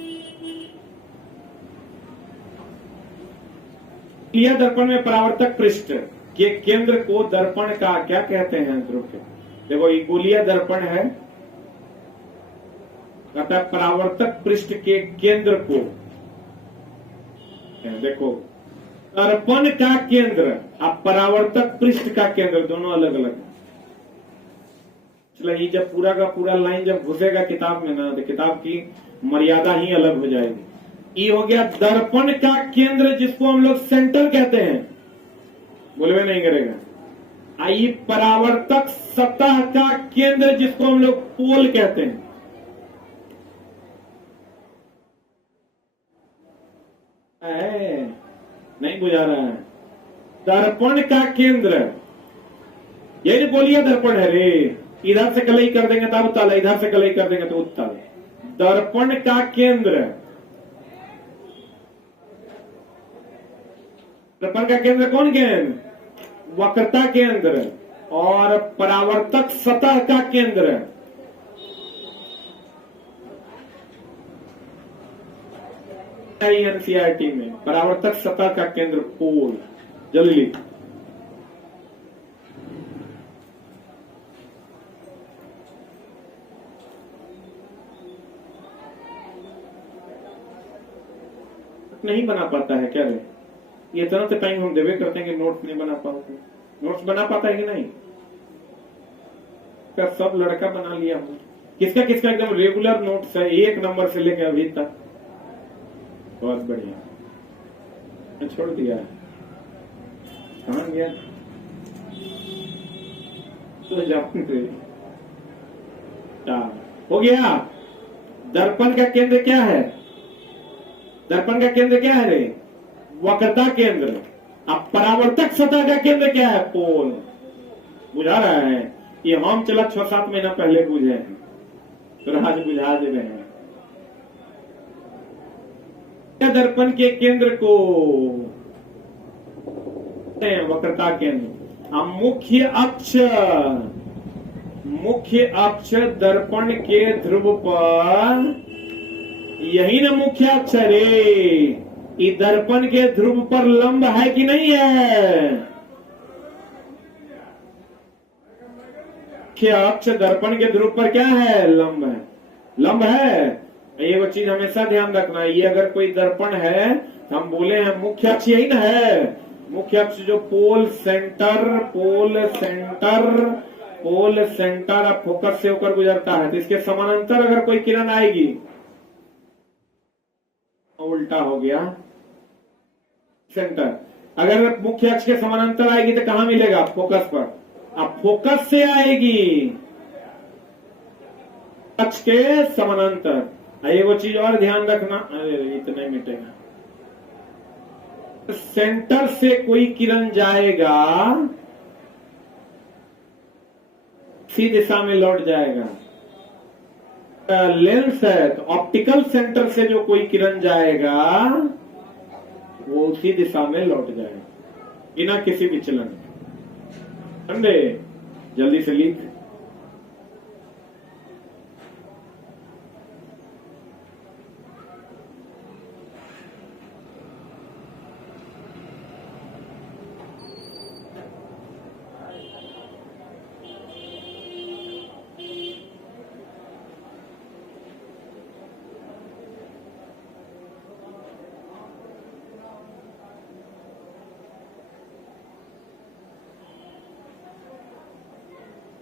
यह दर्पण में परावर्तक पृष्ठ के केंद्र को दर्पण का क्या कहते हैं? ध्रुव के देखो, ये गोलीय दर्पण है, कहता है परावर्तक पृष्ठ के केंद्र को, देखो दर्पण का केंद्र अब परावर्तक पृष्ठ का केंद्र दोनों अलग अलग है। ये जब पूरा का पूरा लाइन जब घुसेगा किताब में ना, तो किताब की मर्यादा ही अलग हो जाएगी। ये हो गया दर्पण का केंद्र, जिसको हम लोग सेंटर कहते हैं, बोलवे नहीं करेगा। आइए परावर्तक सतह का केंद्र, जिसको हम लोग पोल कहते हैं। नहीं बुझा रहा है? दर्पण का केंद्र ये गोलीय दर्पण है रे, इधर से कलई कर देंगे तब उत्तल, इधर से कलई कर देंगे तो उत्तल। दर्पण का केंद्र, दर्पण का केंद्र कौन केंद्र? वक्रता केंद्र। और परावर्तक सतह का केंद्र एनसीईआरटी में परावर्तक सतह का केंद्र पोल। जल्दी नहीं बना पाता है क्या रे? ये इतना तो टाइम हम देवे करते हैं कि नोट्स नहीं बना पाते। नोट्स बना पाता है कि नहीं? क्या सब लड़का बना लिया हूं? किसका किसका एकदम रेगुलर नोट्स है, एक नंबर से लेकर अभी तक? बहुत बढ़िया। छोड़ दिया, कहां गया? तो जाऊंगे हो गया। दर्पण का केंद्र क्या है? दर्पण का केंद्र क्या है रे? वक्रता केंद्र। अब परावर्तक सतह का केंद्र क्या है? पोल। बुझा रहा है? ये हम चला 6-7 महीना पहले बुझे हैं, तो आज बुझा दे रहे हैं। दर्पण के केंद्र को वक्रता केंद्र। अब मुख्य अक्ष दर्पण के ध्रुव पर, यही ना मुख्य अक्ष रे, ये दर्पण के ध्रुव पर लंब है कि नहीं है? मुख्य अक्ष दर्पण के ध्रुव पर क्या है? लंब है। लंब है। ये वो चीज हमेशा ध्यान रखना है। ये अगर कोई दर्पण है तो हम बोले हैं मुख्य अक्ष यही ना है। मुख्य अक्ष जो पोल सेंटर अब फोकस से होकर गुजरता है, तो इसके समानांतर अगर कोई किरण आएगी, उल्टा हो गया सेंटर। अगर मुख्य अक्ष के समानांतर आएगी तो कहां मिलेगा? फोकस पर। अब फोकस से आएगी अक्ष के समानांतर। ये वो चीज और ध्यान रखना, अरे इतना ही मिटेगा। सेंटर से कोई किरण जाएगा, इसी दिशा में लौट जाएगा। लेंस है तो ऑप्टिकल सेंटर से जो कोई किरण जाएगा वो उसी दिशा में लौट जाएगा बिना किसी विचलन। समझे? जल्दी से लिख।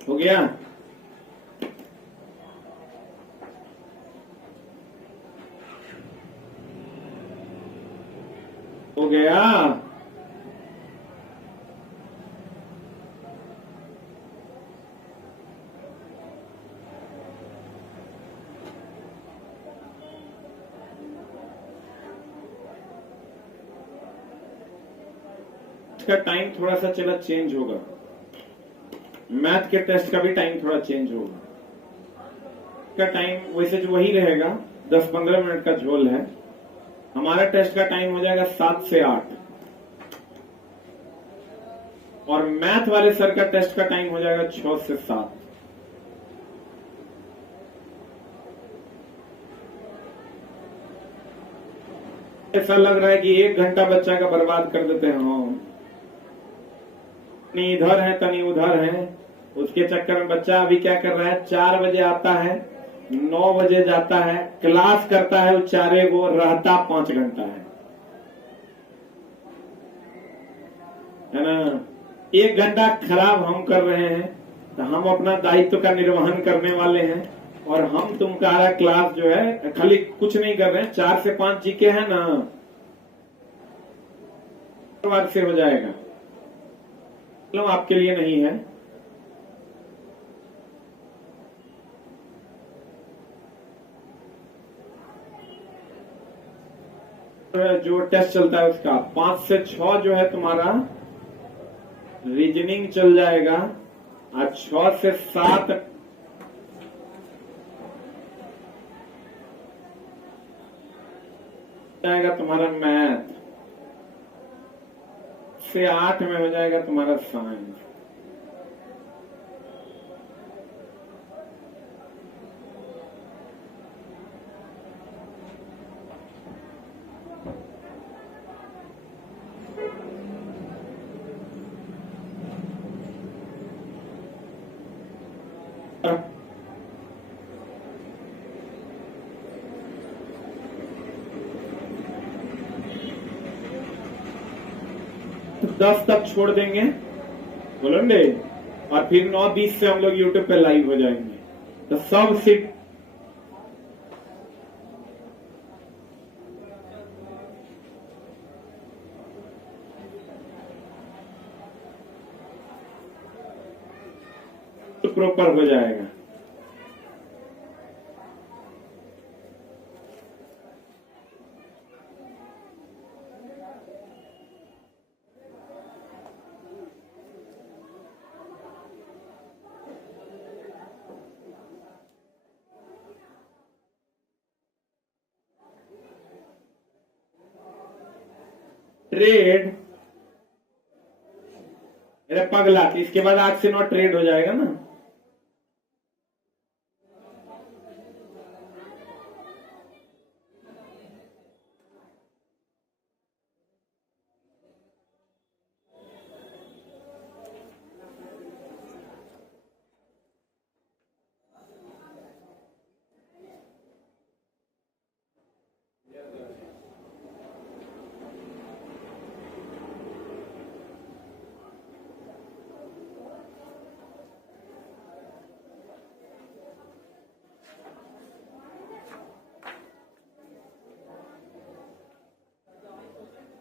हो गया? हो गया? इसका टाइम थोड़ा सा चला चेंज होगा। मैथ के टेस्ट का भी टाइम थोड़ा चेंज होगा। का टाइम वैसे जो वही रहेगा, 10-15 मिनट का झोल है। हमारा टेस्ट का टाइम हो जाएगा 7 से 8 और मैथ वाले सर का टेस्ट का टाइम हो जाएगा 6 से 7। ऐसा लग रहा है कि 1 घंटा बच्चा का बर्बाद कर देते हैं हम। तनी इधर है तनी उधर है, उसके चक्कर में बच्चा अभी क्या कर रहा है, 4 बजे आता है, 9 बजे जाता है, क्लास करता है, वो 4 को रहता 5 घंटा है ना। 1 घंटा खराब हम कर रहे हैं, तो हम अपना दायित्व का निर्वहन करने वाले हैं और हम तुम्हारा क्लास जो है खाली कुछ नहीं कर रहे हैं। 4 से 5 जीके है ना, बार से हो जाएगा, चलो आपके लिए नहीं है। जो टेस्ट चलता है उसका 5 से 6 जो है तुम्हारा रीजनिंग चल जाएगा और 6 से 7 जाएगा तुम्हारा मैथ, से 8 में हो जाएगा तुम्हारा साइंस। दस तक छोड़ देंगे बोलेंगे और फिर 9:20 से हम लोग यूट्यूब पे लाइव हो जाएंगे। तो सब सीट प्रॉपर हो जाएगा। ट्रेड मेरे पगला, इसके बाद 8 से 9 ट्रेड हो जाएगा ना।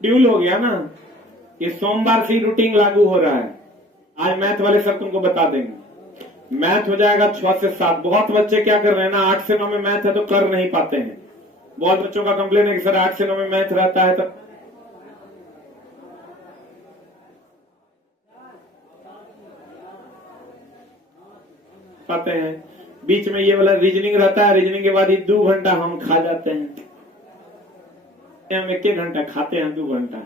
ड्यूल हो गया ना, कि सोमवार से रूटीन लागू हो रहा है। आज मैथ वाले सर तुमको बता देंगे। मैथ हो जाएगा 6 से 7। बहुत बच्चे क्या कर रहे हैं ना, 8 से 9 में मैथ है तो कर नहीं पाते हैं। बहुत बच्चों का कंप्लेन है कि सर 8 से 9 में मैथ रहता है तो पाते हैं। बीच में ये वाला रीजनिंग रहता है, रीजनिंग के बाद ये 2 घंटा हम खा जाते हैं। हम 1 घंटा खाते हैं, 2 घंटा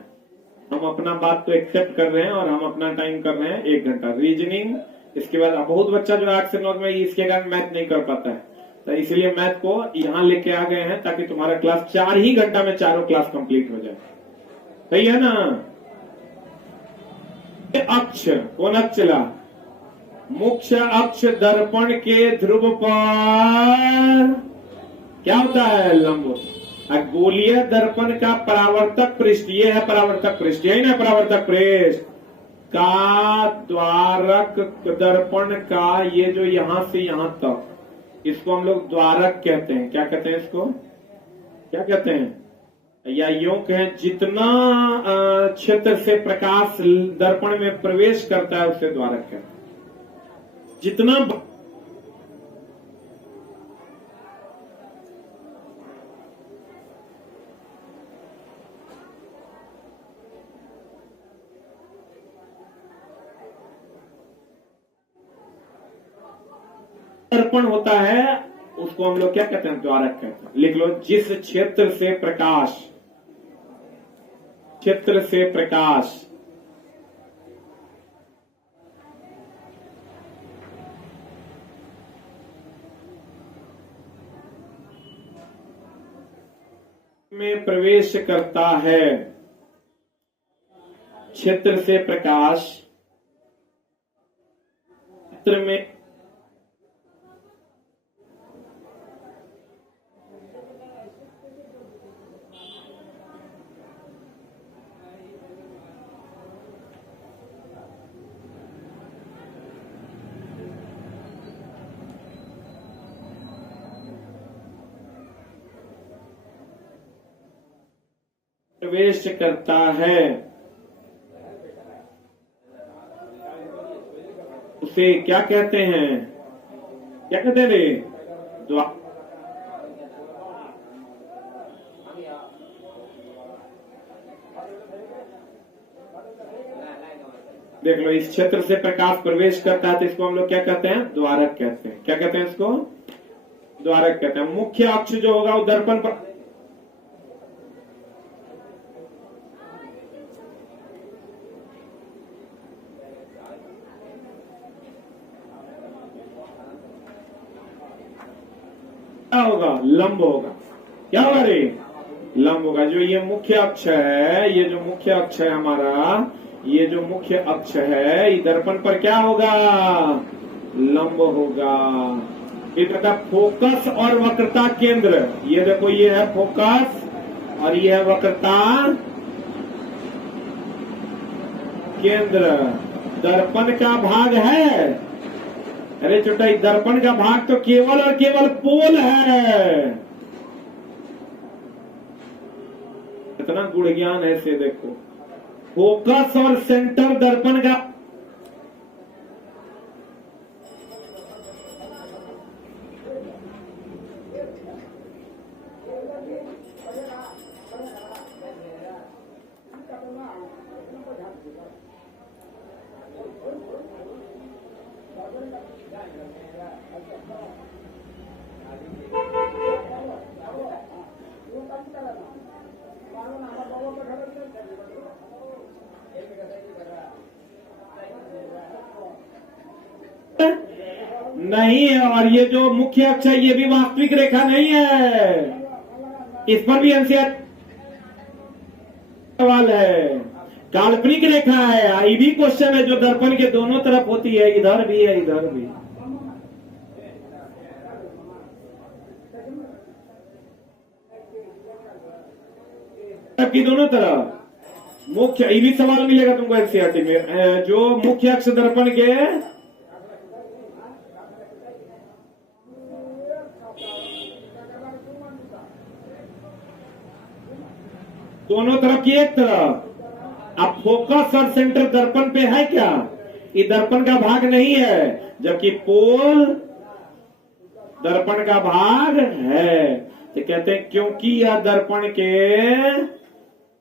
हम अपना बात तो एक्सेप्ट कर रहे हैं और हम अपना टाइम कर रहे हैं 1 घंटा रीजनिंग। इसके बाद बहुत बच्चा जो 8 से 9 में इसके कारण मैथ नहीं कर पाता है, तो इसलिए मैथ को यहाँ लेके आ गए हैं ताकि तुम्हारा क्लास 4 ही घंटा में चारों क्लास कंप्लीट हो जाए। सही है ना। अक्ष कौन अक्ष चला, मुख्य अक्ष दर्पण के ध्रुव पर क्या होता है, लंब। गोलीय दर्पण का परावर्तक पृष्ठ, ये है परावर्तक पृष्ठ, यही ना परावर्तक पृष्ठ का द्वारक दर्पण का ये जो यहां से यहां तक, इसको हम लोग द्वारक कहते हैं। क्या कहते हैं इसको, क्या कहते हैं, या यूं कहें जितना क्षेत्र से प्रकाश दर्पण में प्रवेश करता है उसे द्वारक कहते हैं। जितना दर्पण होता है उसको हम लोग क्या कहते हैं, द्वारक कहते हैं। लिख लो, जिस क्षेत्र से प्रकाश चित्र से प्रकाश। में प्रवेश करता है। क्षेत्र से प्रकाश चित्र में प्रवेश करता है। उसे क्या कहते हैं? क्या कहते हैं रे? देख लो, इस क्षेत्र से प्रकाश प्रवेश करता है तो इसको हम लोग क्या कहते हैं? द्वारक कहते हैं। क्या कहते हैं इसको? द्वारक कहते हैं। मुख्य अक्ष जो होगा वो दर्पण पर क्या होगा? लंब होगा। क्या होगा रे? लंब होगा। जो ये मुख्य अक्ष है, ये जो मुख्य अक्ष है हमारा, ये जो मुख्य अक्ष है, ये दर्पण पर क्या होगा? लंब होगा। फिर कहता फोकस और वक्रता केंद्र। ये देखो, ये है फोकस और ये है वक्रता केंद्र। दर्पण का भाग है। अरे छोटा, दर्पण का भाग तो केवल और केवल पोल है। इतना गुण ज्ञान है से देखो। फोकस और सेंटर दर्पण का नहीं है। और ये जो मुख्य अक्ष है, ये भी वास्तविक रेखा नहीं है। इस पर भी एनसीआर सवाल है। काल्पनिक रेखा है। ये भी क्वेश्चन है जो दर्पण के दोनों तरफ होती है। इधर भी है, इधर भी। की दोनों तरफ मुख्य, ये भी सवाल मिलेगा तुमको एनसीईआरटी में। जो मुख्य अक्ष दर्पण के दोनों तरफ की एक तरफ। अब फोकस और सेंटर दर्पण पे है क्या? ये दर्पण का भाग नहीं है, जबकि पोल दर्पण का भाग है। तो कहते हैं क्योंकि यह दर्पण के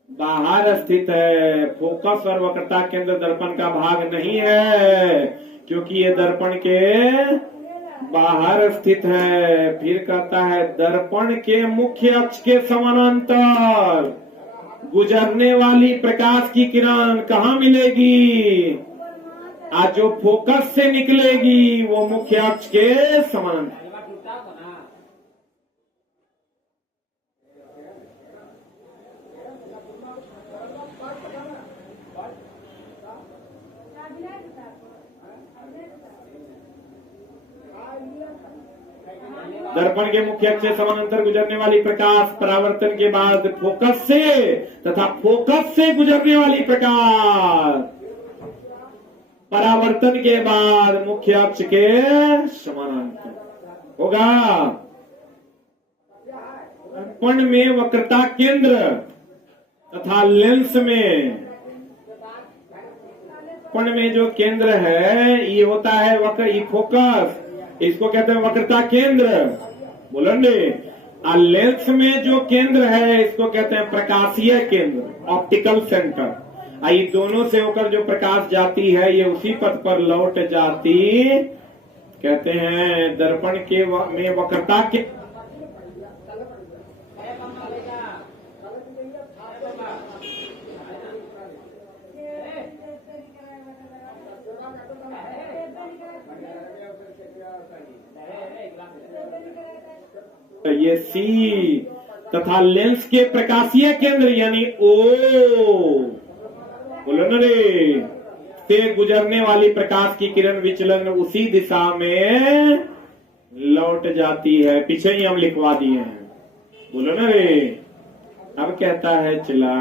बाहर स्थित है। फोकस और वक्रता केंद्र दर्पण का भाग नहीं है, क्योंकि ये दर्पण के बाहर स्थित है। फिर कहता है दर्पण के मुख्य अक्ष के समानांतर गुजरने वाली प्रकाश की किरण कहाँ मिलेगी? आज जो फोकस से निकलेगी वो मुख्य अक्ष के समानांतर। दर्पण के मुख्य अक्ष से समानांतर गुजरने वाली प्रकाश परावर्तन के बाद फोकस से तथा फोकस से गुजरने वाली प्रकाश परावर्तन के बाद मुख्य अक्ष के समानांतर होगा। दर्पण में वक्रता केंद्र तथा लेंस में, दर्पण में जो केंद्र है ये होता है वक्र, ये फोकस, इसको कहते हैं वक्रता केंद्र। बोलेंगे। लेंस में जो केंद्र है इसको कहते हैं प्रकाशीय केंद्र, ऑप्टिकल सेंटर। ये दोनों से होकर जो प्रकाश जाती है ये उसी पथ पर लौट जाती कहते हैं दर्पण के में वक्रता के ये सी तथा लेंस के प्रकाशीय केंद्र यानी ओ, बोलो ना रे, से गुजरने वाली प्रकाश की किरण विचलन उसी दिशा में लौट जाती है। पीछे ही हम लिखवा दिए हैं, बोलो ना रे। अब कहता है चला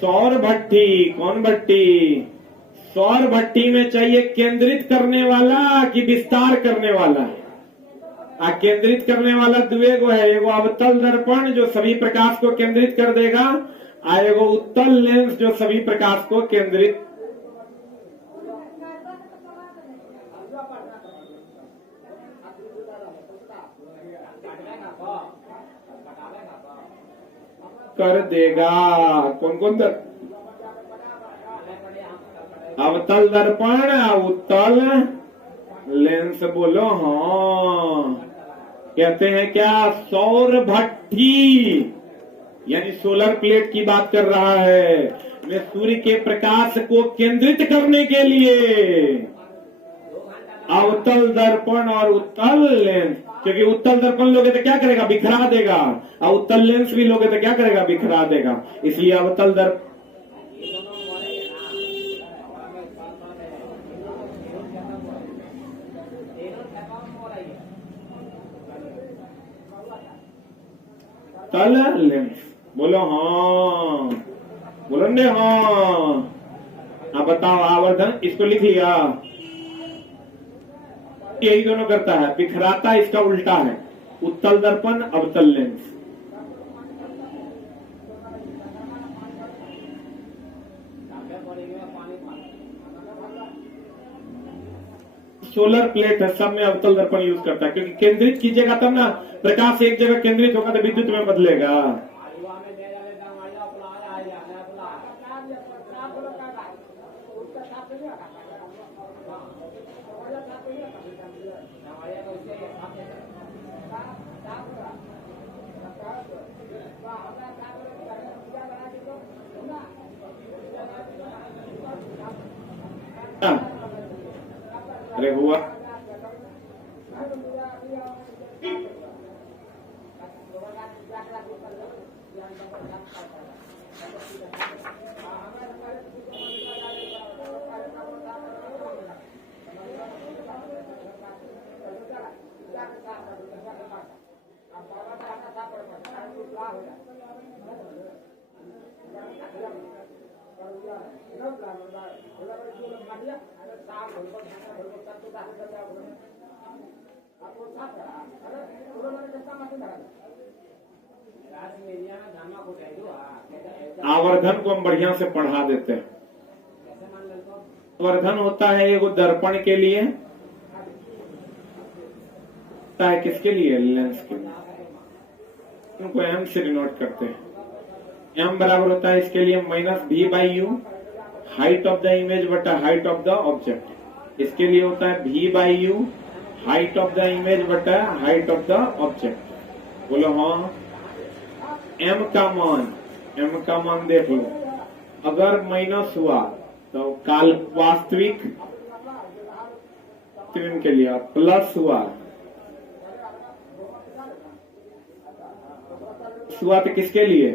सौर भट्टी, कौन भट्टी? सौर भट्टी में चाहिए केंद्रित करने वाला कि विस्तार करने वाला? केंद्रित करने वाला दुए गो है, एगो अवतल दर्पण जो सभी प्रकाश को केंद्रित कर देगा, और एगो उत्तल लेंस जो सभी प्रकाश को केंद्रित कर देगा। कौन कौन अवतल दर्पण, उत्तल लेंस, बोलो हाँ। कहते हैं क्या? सौर भट्टी यानी सोलर प्लेट की बात कर रहा है। मैं सूर्य के प्रकाश को केंद्रित करने के लिए अवतल दर्पण और उत्तल लेंस, क्योंकि उत्तल दर्पण लोगे तो क्या करेगा? बिखरा देगा, और उत्तल लेंस भी लोगे तो क्या करेगा? बिखरा देगा। इसलिए अवतल दर्पण तल लेंस, बोलो हाँ, बोलो ने हाँ। अब बताओ आवर्धन, इसको लिख लिया। यही दोनों करता है, बिखराता इसका उल्टा है, उत्तल दर्पण अवतल लेंस। सोलर प्लेट है, सब में अवतल दर्पण यूज करता है, क्योंकि केंद्रित कीजिएगा तब ना प्रकाश एक जगह केंद्रित होगा तो विद्युत में बदलेगा। अरे हुआ आवर्धन को हम बढ़िया से पढ़ा देते हैं। आवर्धन होता है एगो दर्पण के लिए, होता है किसके लिए? लेंस के लिए। उनको एम से डिनोट करते हैं। एम बराबर होता है इसके लिए -v/u, height of the image बटा हाइट ऑफ द ऑब्जेक्ट। इसके लिए होता है v/u, height of the image बटा हाइट ऑफ द ऑब्जेक्ट। बोलो हाँ। m का मान देख लो, अगर माइनस हुआ तो काल वास्तविक के लिए, प्लस हुआ तो किसके लिए?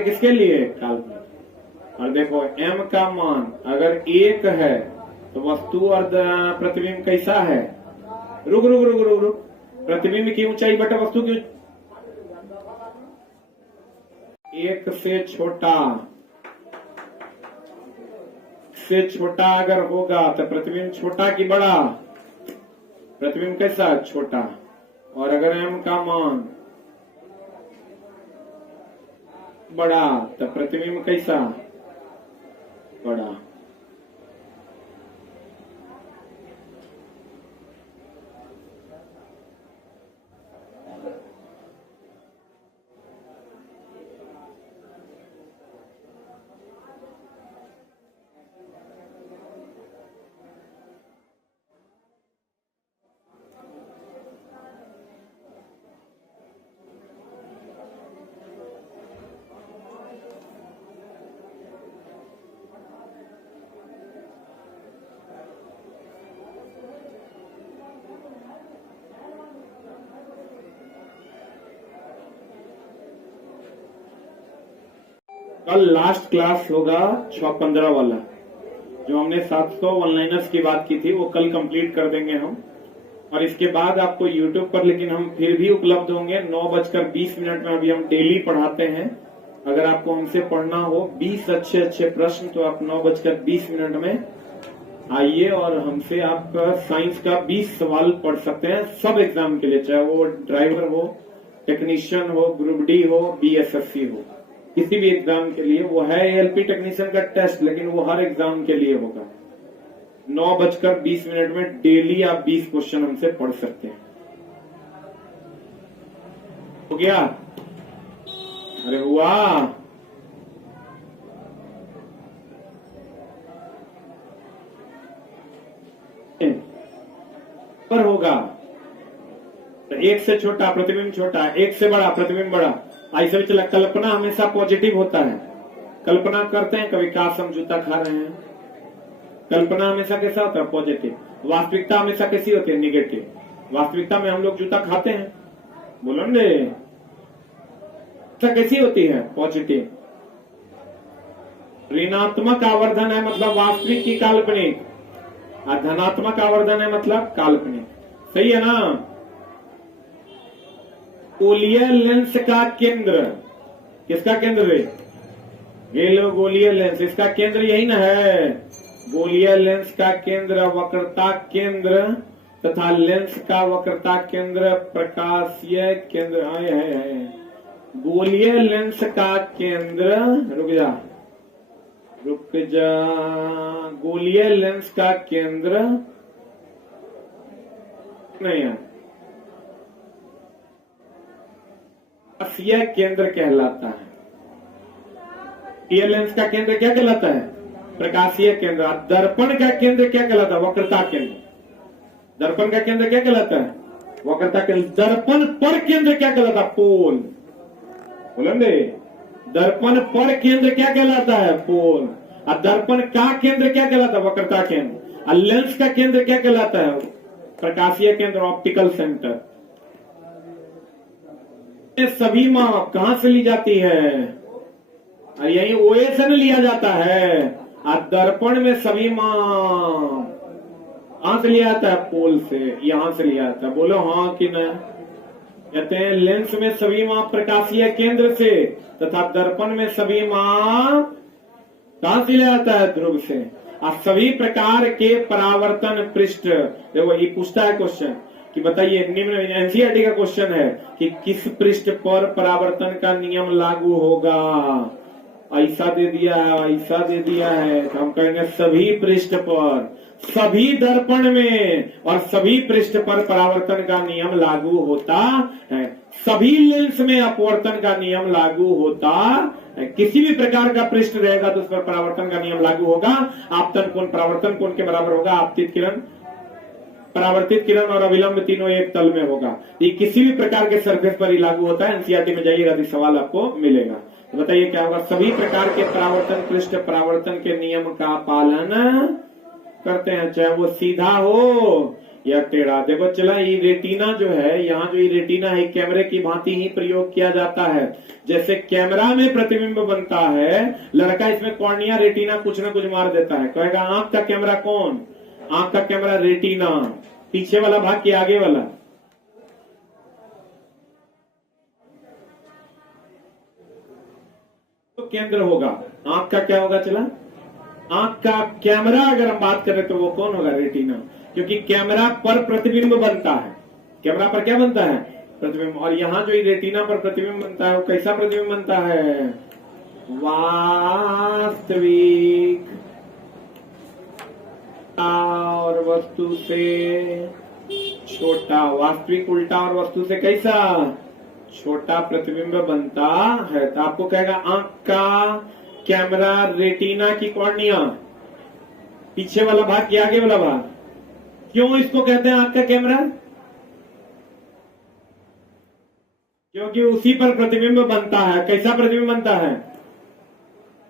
किसके लिए? काल्पनिक। और देखो m का मान अगर 1 है तो वस्तु और प्रतिबिंब कैसा है? रुक रुक रुक रुक रुक, प्रतिबिंब की ऊंचाई बटा वस्तु की 1 से छोटा अगर होगा तो प्रतिबिंब छोटा कि बड़ा? प्रतिबिंब कैसा? छोटा। और अगर m का मान बड़ा तो प्रतिबिंब कैसा? बड़ा। कल लास्ट क्लास होगा 6:15 वाला, जो हमने 700 ऑनलाइनर्स की बात की थी वो कल कंप्लीट कर देंगे हम। और इसके बाद आपको यूट्यूब पर लेकिन हम फिर भी उपलब्ध होंगे 9:20 में। अभी हम डेली पढ़ाते हैं। अगर आपको हमसे पढ़ना हो 20 अच्छे अच्छे प्रश्न तो आप 9:20 में आइए और हमसे आप साइंस का 20 सवाल पढ़ सकते हैं सब एग्जाम के लिए, चाहे वो ड्राइवर हो, टेक्नीशियन हो, ग्रुप डी हो, बीएसएससी हो, किसी भी एग्जाम के लिए। वो है एएलपी टेक्नीशियन का टेस्ट, लेकिन वो हर एग्जाम के लिए होगा। 9:20 में डेली आप 20 क्वेश्चन हमसे पढ़ सकते हैं। हो गया? अरे हुआ? पर होगा तो एक से छोटा प्रतिबिंब छोटा, एक से बड़ा प्रतिबिंब बड़ा, ऐसे भी चला। कल्पना हमेशा पॉजिटिव होता है। कल्पना करते हैं कभी काश हम जूता खा रहे हैं, कल्पना हमेशा कैसा होता है? पॉजिटिव। वास्तविकता हमेशा कैसी होती है? निगेटिव। वास्तविकता में हम लोग जूता खाते हैं, बोलो ने, कैसी होती है? पॉजिटिव। ऋणात्मक आवर्धन है मतलब वास्तविक की काल्पनिक, और धनात्मक आवर्धन है मतलब काल्पनिक। सही है ना? गोलीय लेंस का केंद्र, किसका केंद्र है? ये लो गोलीय लेंस, इसका केंद्र यही ना है। गोलीय लेंस का केंद्र वक्रता केंद्र तथा लेंस का वक्रता केंद्र प्रकाशीय केंद्र है। गोलीय लेंस का केंद्र, रुक जा, गोलीय लेंस का केंद्र नहीं है, प्रकाशीय केंद्र कहलाता है। ये लेंस का केंद्र क्या कहलाता है? प्रकाशीय केंद्र। दर्पण का केंद्र क्या कहलाता है? वक्रता केंद्र। दर्पण का केंद्र क्या कहलाता है? वक्रता केंद्र। दर्पण पर केंद्र क्या कहलाता है? पोल। बोलेंगे दर्पण पर केंद्र क्या कहलाता है? पोल। और दर्पण का केंद्र क्या कहलाता है? वक्रता केंद्र। और लेंस का केंद्र क्या कहलाता है? प्रकाशीय केंद्र, ऑप्टिकल सेंटर। ये सभी माप कहां से ली जाती है? और यही ओए से न लिया जाता है। और दर्पण में सभी माप कहां से लिया जाता है? पोल से, यहां से लिया जाता है। बोलो हाँ कि न? कहते हैं लेंस में सभी माप प्रकाशीय केंद्र से तथा दर्पण में सभी माप कहां से लिया जाता है? ध्रुव से। और सभी प्रकार के परावर्तन पृष्ठ, देखो ये पूछता है क्वेश्चन कि बताइए, निम्न एनसीईआरटी का क्वेश्चन है कि किस पृष्ठ पर परावर्तन का नियम लागू होगा? ऐसा दे दिया है, ऐसा दे दिया है, तो हम कहेंगे सभी पृष्ठ पर, सभी दर्पण में और सभी पृष्ठ पर परावर्तन का नियम लागू होता है। सभी लेंस में अपवर्तन का नियम लागू होता है। किसी भी प्रकार का पृष्ठ रहेगा तो उस पर परावर्तन का नियम लागू होगा। आपतन कोण परावर्तन कोण के बराबर होगा। आपतित किरण, परावर्तित किरण और अविलंब तीनों एक तल में होगा। ये किसी भी प्रकार के सरफेस पर ही लागू होता है। एनसीईआरटी में जाइएगा तो सवाल आपको मिलेगा। तो बताइए क्या होगा? सभी प्रकार के परावर्तन पृष्ठ परावर्तन के नियम का पालन करते हैं, चाहे वो सीधा हो या टेढ़ा। देखो चला, ये रेटिना जो है, यहाँ जो ये रेटिना है कैमरे की भांति ही प्रयोग किया जाता है। जैसे कैमरा में प्रतिबिंब बनता है, लड़का इसमें कॉर्निया रेटिना कुछ ना कुछ मार देता है, कहेगा आंख का कैमरा कौन? आंख का कैमरा रेटिना, पीछे वाला भाग के आगे वाला? तो केंद्र होगा। आंख का क्या होगा? चला, आंख का कैमरा अगर हम बात करें तो वो कौन होगा? रेटिना। क्योंकि कैमरा पर प्रतिबिंब बनता है। कैमरा पर क्या बनता है? प्रतिबिंब। और यहाँ जो रेटिना पर प्रतिबिंब बनता है वो कैसा प्रतिबिंब बनता है? वास्तविक और वस्तु से छोटा। वास्तविक उल्टा और वस्तु से कैसा? छोटा प्रतिबिंब बनता है। तो आपको कहेगा आंख का कैमरा रेटिना की कॉर्निया, पीछे वाला भाग या आगे वाला भाग। क्यों इसको कहते हैं आंख का कैमरा? क्योंकि उसी पर प्रतिबिंब बनता है। कैसा प्रतिबिंब बनता है?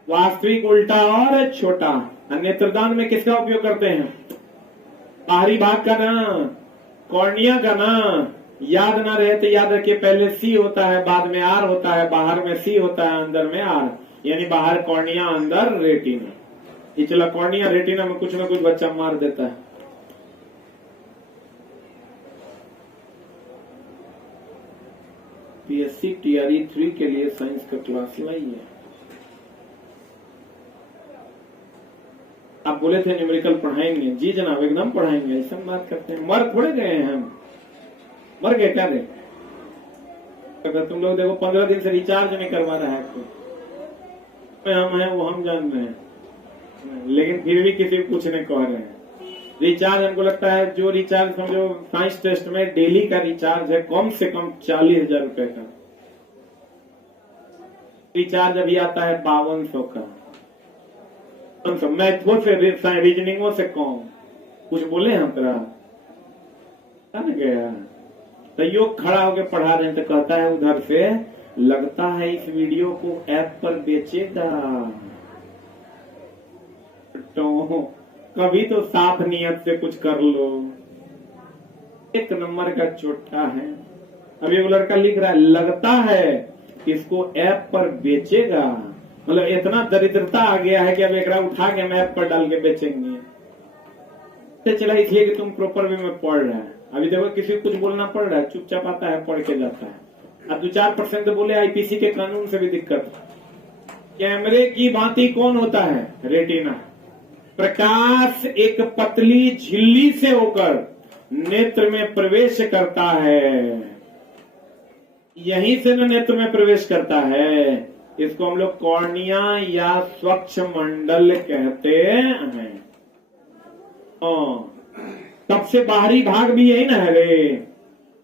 वास्तविक उल्टा और छोटा। नेत्रदान में किसका उपयोग करते हैं? बाहरी भाग का ना, कॉर्निया का ना। याद ना रहे तो याद रखिए, पहले सी होता है, बाद में आर होता है, बाहर में सी होता है, अंदर में आर। यानी बाहर कॉर्निया, अंदर रेटिना। ये चला कॉर्निया रेटिना में कुछ ना कुछ बच्चा मार देता है। पीएससी टीआरई 3 के लिए साइंस का क्लास लाइए। आप बोले थे न्यूमेरिकल पढ़ाएंगे। जी जनाब, एकदम पढ़ाएंगे, ऐसा बात करते हैं। मर थोड़े गए हैं हम, मर गए क्या? देख अगर तुम लोग देखो 15 दिन से रिचार्ज नहीं करवा रहा है तो हम हैं वो हम जान रहे हैं, लेकिन फिर भी किसी को कुछ नहीं कह रहे हैं। रिचार्ज हमको लगता है जो रिचार्ज समझो साइंस टेस्ट में डेली का रिचार्ज है कम से कम 40,000 रुपए का रिचार्ज अभी आता है 5200 का। मैथों से रीजनिंगों से कम कुछ बोले हम तरह गया। तो योग खड़ा होकर पढ़ा रहे हैं तो कहता है उधर से, लगता है इस वीडियो को ऐप पर बेचेगा। तो कभी तो साफ नियत से कुछ कर लो। एक नंबर का चोटा है। अभी वो लड़का लिख रहा है लगता है इसको ऐप पर बेचेगा। मतलब इतना दरिद्रता आ गया है कि अब एक उठा के हम ऐप पर डाल के बेचेंगे। तो चला इसलिए कि तुम प्रॉपर वे में पढ़ रहा है। अभी देखो किसी को कुछ बोलना पड़ रहा है, चुपचाप आता है पढ़ के जाता है। अब 2-4% तो बोले आईपीसी के कानून से भी दिक्कत। कैमरे की भांति कौन होता है? रेटिना। प्रकाश एक पतली झिल्ली से होकर नेत्र में प्रवेश करता है। यहीं से न नेत्र में प्रवेश करता है। इसको हम लोग कॉर्निया या स्वच्छ मंडल कहते हैं। सबसे बाहरी भाग भी यही ना है रे।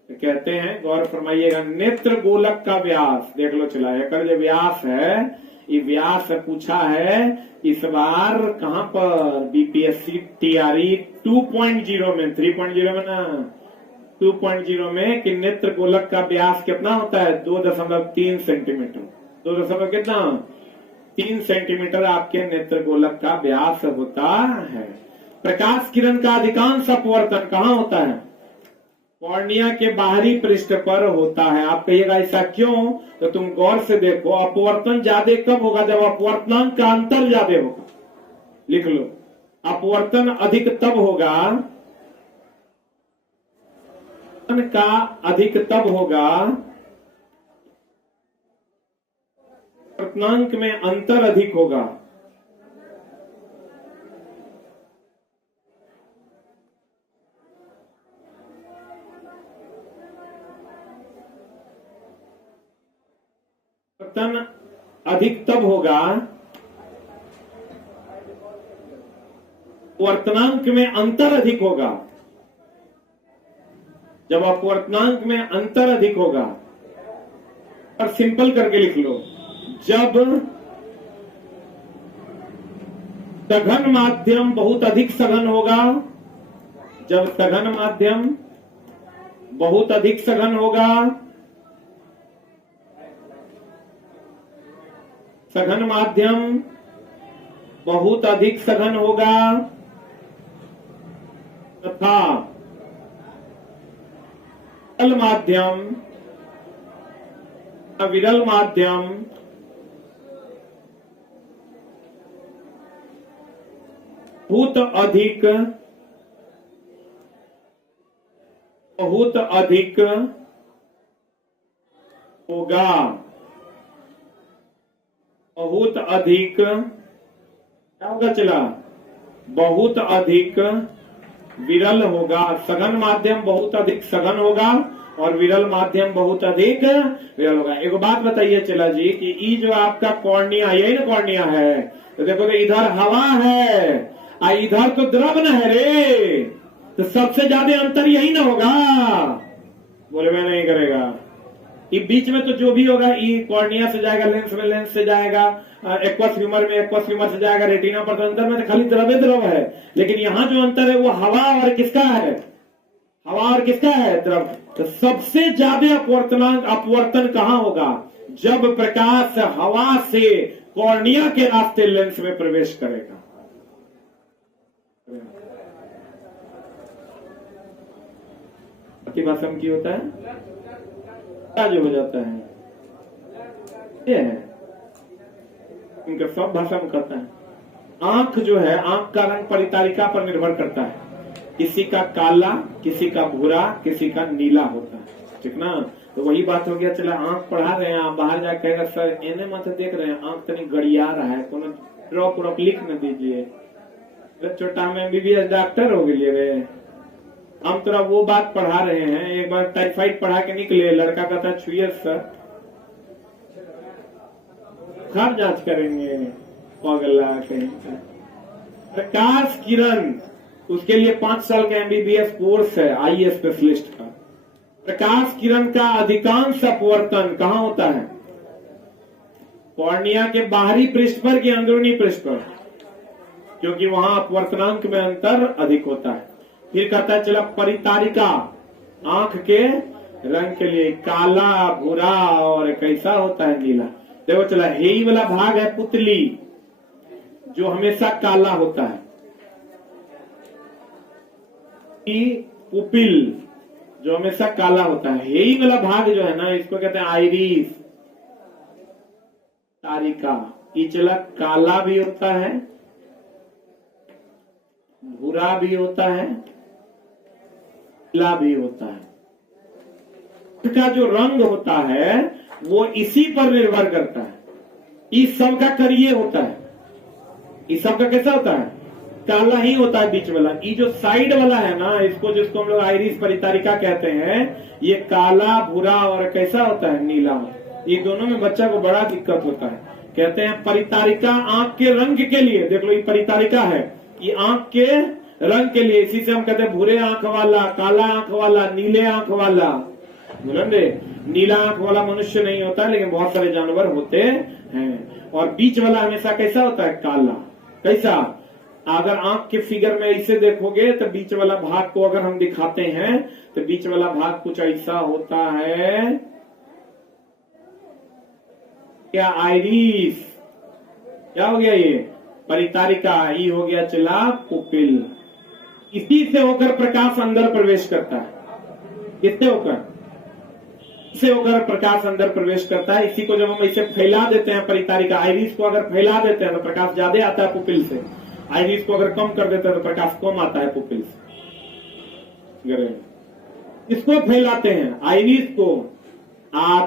तो कहते हैं, गौर फरमाइएगा, नेत्र गोलक का व्यास देख लो चला है। जो व्यास है, ये व्यास पूछा है इस बार कहां पर? बीपीएससी टीआरई 2.0 में, 3.0 में ना 2.0 में कि नेत्र गोलक का व्यास कितना होता है? 2.3 सेंटीमीटर। 2 कितना? 3 सेंटीमीटर आपके नेत्र गोलक का व्यास होता है। प्रकाश किरण का अधिकांश अपवर्तन कहाँ होता है? कॉर्निया के बाहरी पृष्ठ पर होता है। आप कहिएगा ऐसा क्यों? तो तुम गौर से देखो, अपवर्तन ज्यादा कब होगा? जब अपवर्तनांक का अंतर ज्यादा होगा। लिख लो, अपवर्तन अधिक तब होगा, का अधिक तब होगा अपवर्तनांक में अंतर अधिक होगा। अपवर्तन अधिक तब होगा, अपवर्तनांक में अंतर अधिक होगा जब अपवर्तनांक में अंतर अधिक होगा। और सिंपल करके लिख लो, जब सघन माध्यम बहुत अधिक सघन होगा, जब सघन माध्यम बहुत अधिक सघन होगा, सघन माध्यम बहुत अधिक सघन होगा तथा विरल माध्यम, विरल माध्यम बहुत अधिक होगा, बहुत अधिक क्या होगा चला? बहुत अधिक विरल होगा। सघन माध्यम बहुत अधिक सघन होगा और विरल माध्यम बहुत अधिक विरल होगा। एक बात बताइए चला जी कि ये जो आपका कॉर्निया, यही ना कॉर्निया है, तो देखो तो इधर हवा है और इधर तो द्रव न है रे, तो सबसे ज्यादा अंतर यही ना होगा। बोले मैं नहीं करेगा। ये बीच में तो जो भी होगा, ये कॉर्निया से जाएगा लेंस में, लेंस से जाएगा एक्वस ह्यूमर में, एक्वस ह्यूमर से जाएगा रेटिना पर। तो अंतर में तो खाली द्रव है, लेकिन यहाँ जो अंतर है वो हवा और किसका है? हवा और किसका है? द्रव। तो सबसे ज्यादा अपवर्तन कहाँ होगा? जब प्रकाश हवा से कॉर्निया के रास्ते लेंस में प्रवेश करेगा। प्रतिभासम की होता है जो हो जाता है, ये है इनका सब भाषा में कहता है। आंख जो है, आंख का रंग परितारिका पर निर्भर करता है। किसी का काला, किसी का भूरा, किसी का नीला होता है, ठीक ना। तो वही बात हो गया, चला आंख पढ़ा रहे हैं, आप बाहर जाकर कहेगा सर एने मत देख रहे हैं, आंख तनी गड़िया रहा है, कोनो ड्रॉप व्रॉप लिख न दीजिए। छोटा में एमबीबीएस डॉक्टर हो गए रे, हम तोरा वो बात पढ़ा रहे हैं। एक बार टाइफाइड पढ़ा के निकले, लड़का कहता छुइए सर, बुखार जांच करेंगे, पगला कहीं। प्रकाश किरण, उसके लिए 5 साल का एमबीबीएस कोर्स है आई स्पेशलिस्ट का। प्रकाश किरण का अधिकांश अपवर्तन कहाँ होता है? कॉर्निया के बाहरी पृष्ठ पर कि अंदरूनी पृष्ठ पर? क्योंकि वहां अपवर्तनांक में अंतर अधिक होता है। फिर कहता है चला परितारिका, आंख के रंग के लिए काला, भूरा और कैसा होता है नीला। देखो चला, हेई वाला भाग है पुतली, जो हमेशा काला होता है। पुपिल, जो हमेशा काला होता है। हेई वाला भाग जो है ना, इसको कहते हैं आइरिस तारिका। ये चला काला भी होता है, भूरा भी होता है, नीला भी होता है। इसका जो रंग होता है वो इसी पर निर्भर करता है। इस सब का करिए होता है, इस सब का कैसा होता है? काला ही होता है बीच वाला। ये जो साइड वाला है ना, इसको जिसको हम लोग आइरिस परितारिका कहते हैं, ये काला, भूरा और कैसा होता है? नीला। ये दोनों में बच्चा को बड़ा दिक्कत होता है। कहते हैं परितारिका आंख के रंग के लिए, देख लो ये परितारिका है, ये आंख के रंग के लिए। इसी से हम कहते हैं भूरे आंख वाला, काला आंख वाला, नीले आंख वाला। बोलेंगे नीला आंख वाला मनुष्य नहीं होता, लेकिन बहुत सारे जानवर होते हैं। और बीच वाला हमेशा कैसा होता है? काला। कैसा? अगर आंख के फिगर में ऐसे देखोगे तो बीच वाला भाग को अगर हम दिखाते हैं तो बीच वाला भाग कुछ ऐसा होता है। क्या? आइरिस। क्या हो गया ये? परितारिका। ये हो गया चला पुपिल। इसी से होकर प्रकाश अंदर प्रवेश करता है। किससे होकर? इससे होकर प्रकाश अंदर प्रवेश करता है। इसी को जब हम इसे फैला देते हैं, परितारिका आइरिस को अगर फैला देते हैं तो प्रकाश ज्यादा आता है पुपिल से। आइरिस को अगर कम कर देते हैं तो प्रकाश कम आता है पुपिल से। इसको फैलाते हैं आइरिस को,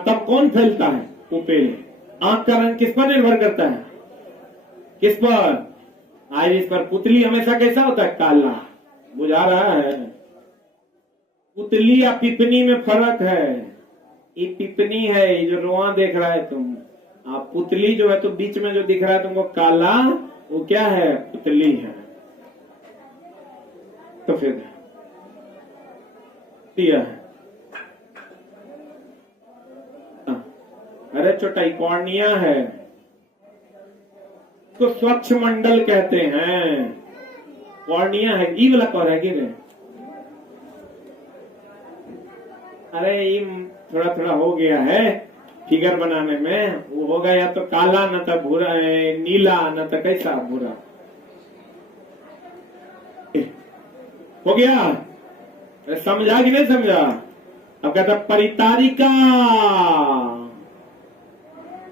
तब कौन फैलता है? पुपिल। आंख का रंग किस पर निर्भर करता है? किस पर? आइरिस पर। पुतली हमेशा कैसा होता है? काला। बुझा रहा है? पुतली या पिपनी में फर्क है। ये पिपनी है, ये जो रोआ देख रहा है तुम। पुतली जो है तो बीच में जो दिख रहा है तुमको काला, वो क्या है? पुतली है। तो फिर दिया है। अरे छोटा कॉर्निया है, तो स्वच्छ मंडल कहते हैं। कॉर्निया है, ई वाला कौन है कि नहीं? अरे ये थोड़ा थोड़ा हो गया है फिगर बनाने में। वो होगा या तो काला, न तो भूरा, नीला, न तो कैसा? भूरा। हो गया? समझा कि नहीं समझा? अब कहता परितारिका।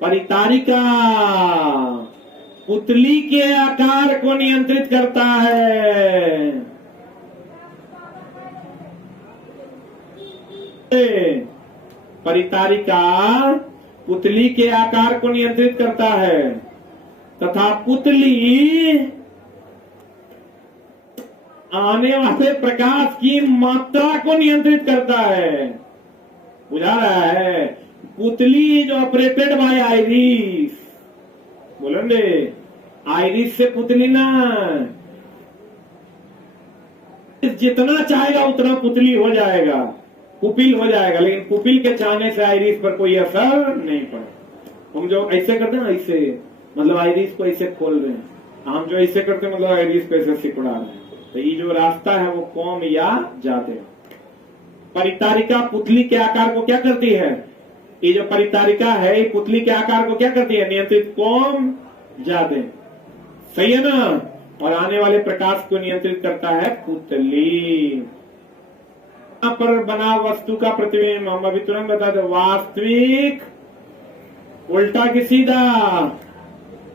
परितारिका पुतली के आकार को नियंत्रित करता है। परितारिका पुतली के आकार को नियंत्रित करता है तथा पुतली आने वाले प्रकाश की मात्रा को नियंत्रित करता है। बुझा रहा है? पुतली जो ऑपरेटेड बाय आइरिस। बोलेंगे आइरिस से पुतली ना, जितना चाहेगा उतना पुतली हो जाएगा, पुपिल हो जाएगा। लेकिन पुपिल के चाहने से आइरिस पर कोई असर नहीं पड़ा। हम जो ऐसे करते हैं, ऐसे मतलब आइरिस को ऐसे खोल रहे हैं, हम जो ऐसे करते हैं मतलब आइरिस को ऐसे सिकुड़ा रहे हैं। तो ये जो रास्ता है वो कम या ज्यादा। परितारिका पुतली के आकार को क्या करती है? ये जो परितारिका है ये पुतली के आकार को क्या करती है? नियंत्रित कम ज्यादा। सही है ना? और आने वाले प्रकाश को नियंत्रित करता है पुतली। पर बना वस्तु का प्रतिबिंब हम अभी तुरंत बता दो। वास्तविक, उल्टा कि सीधा?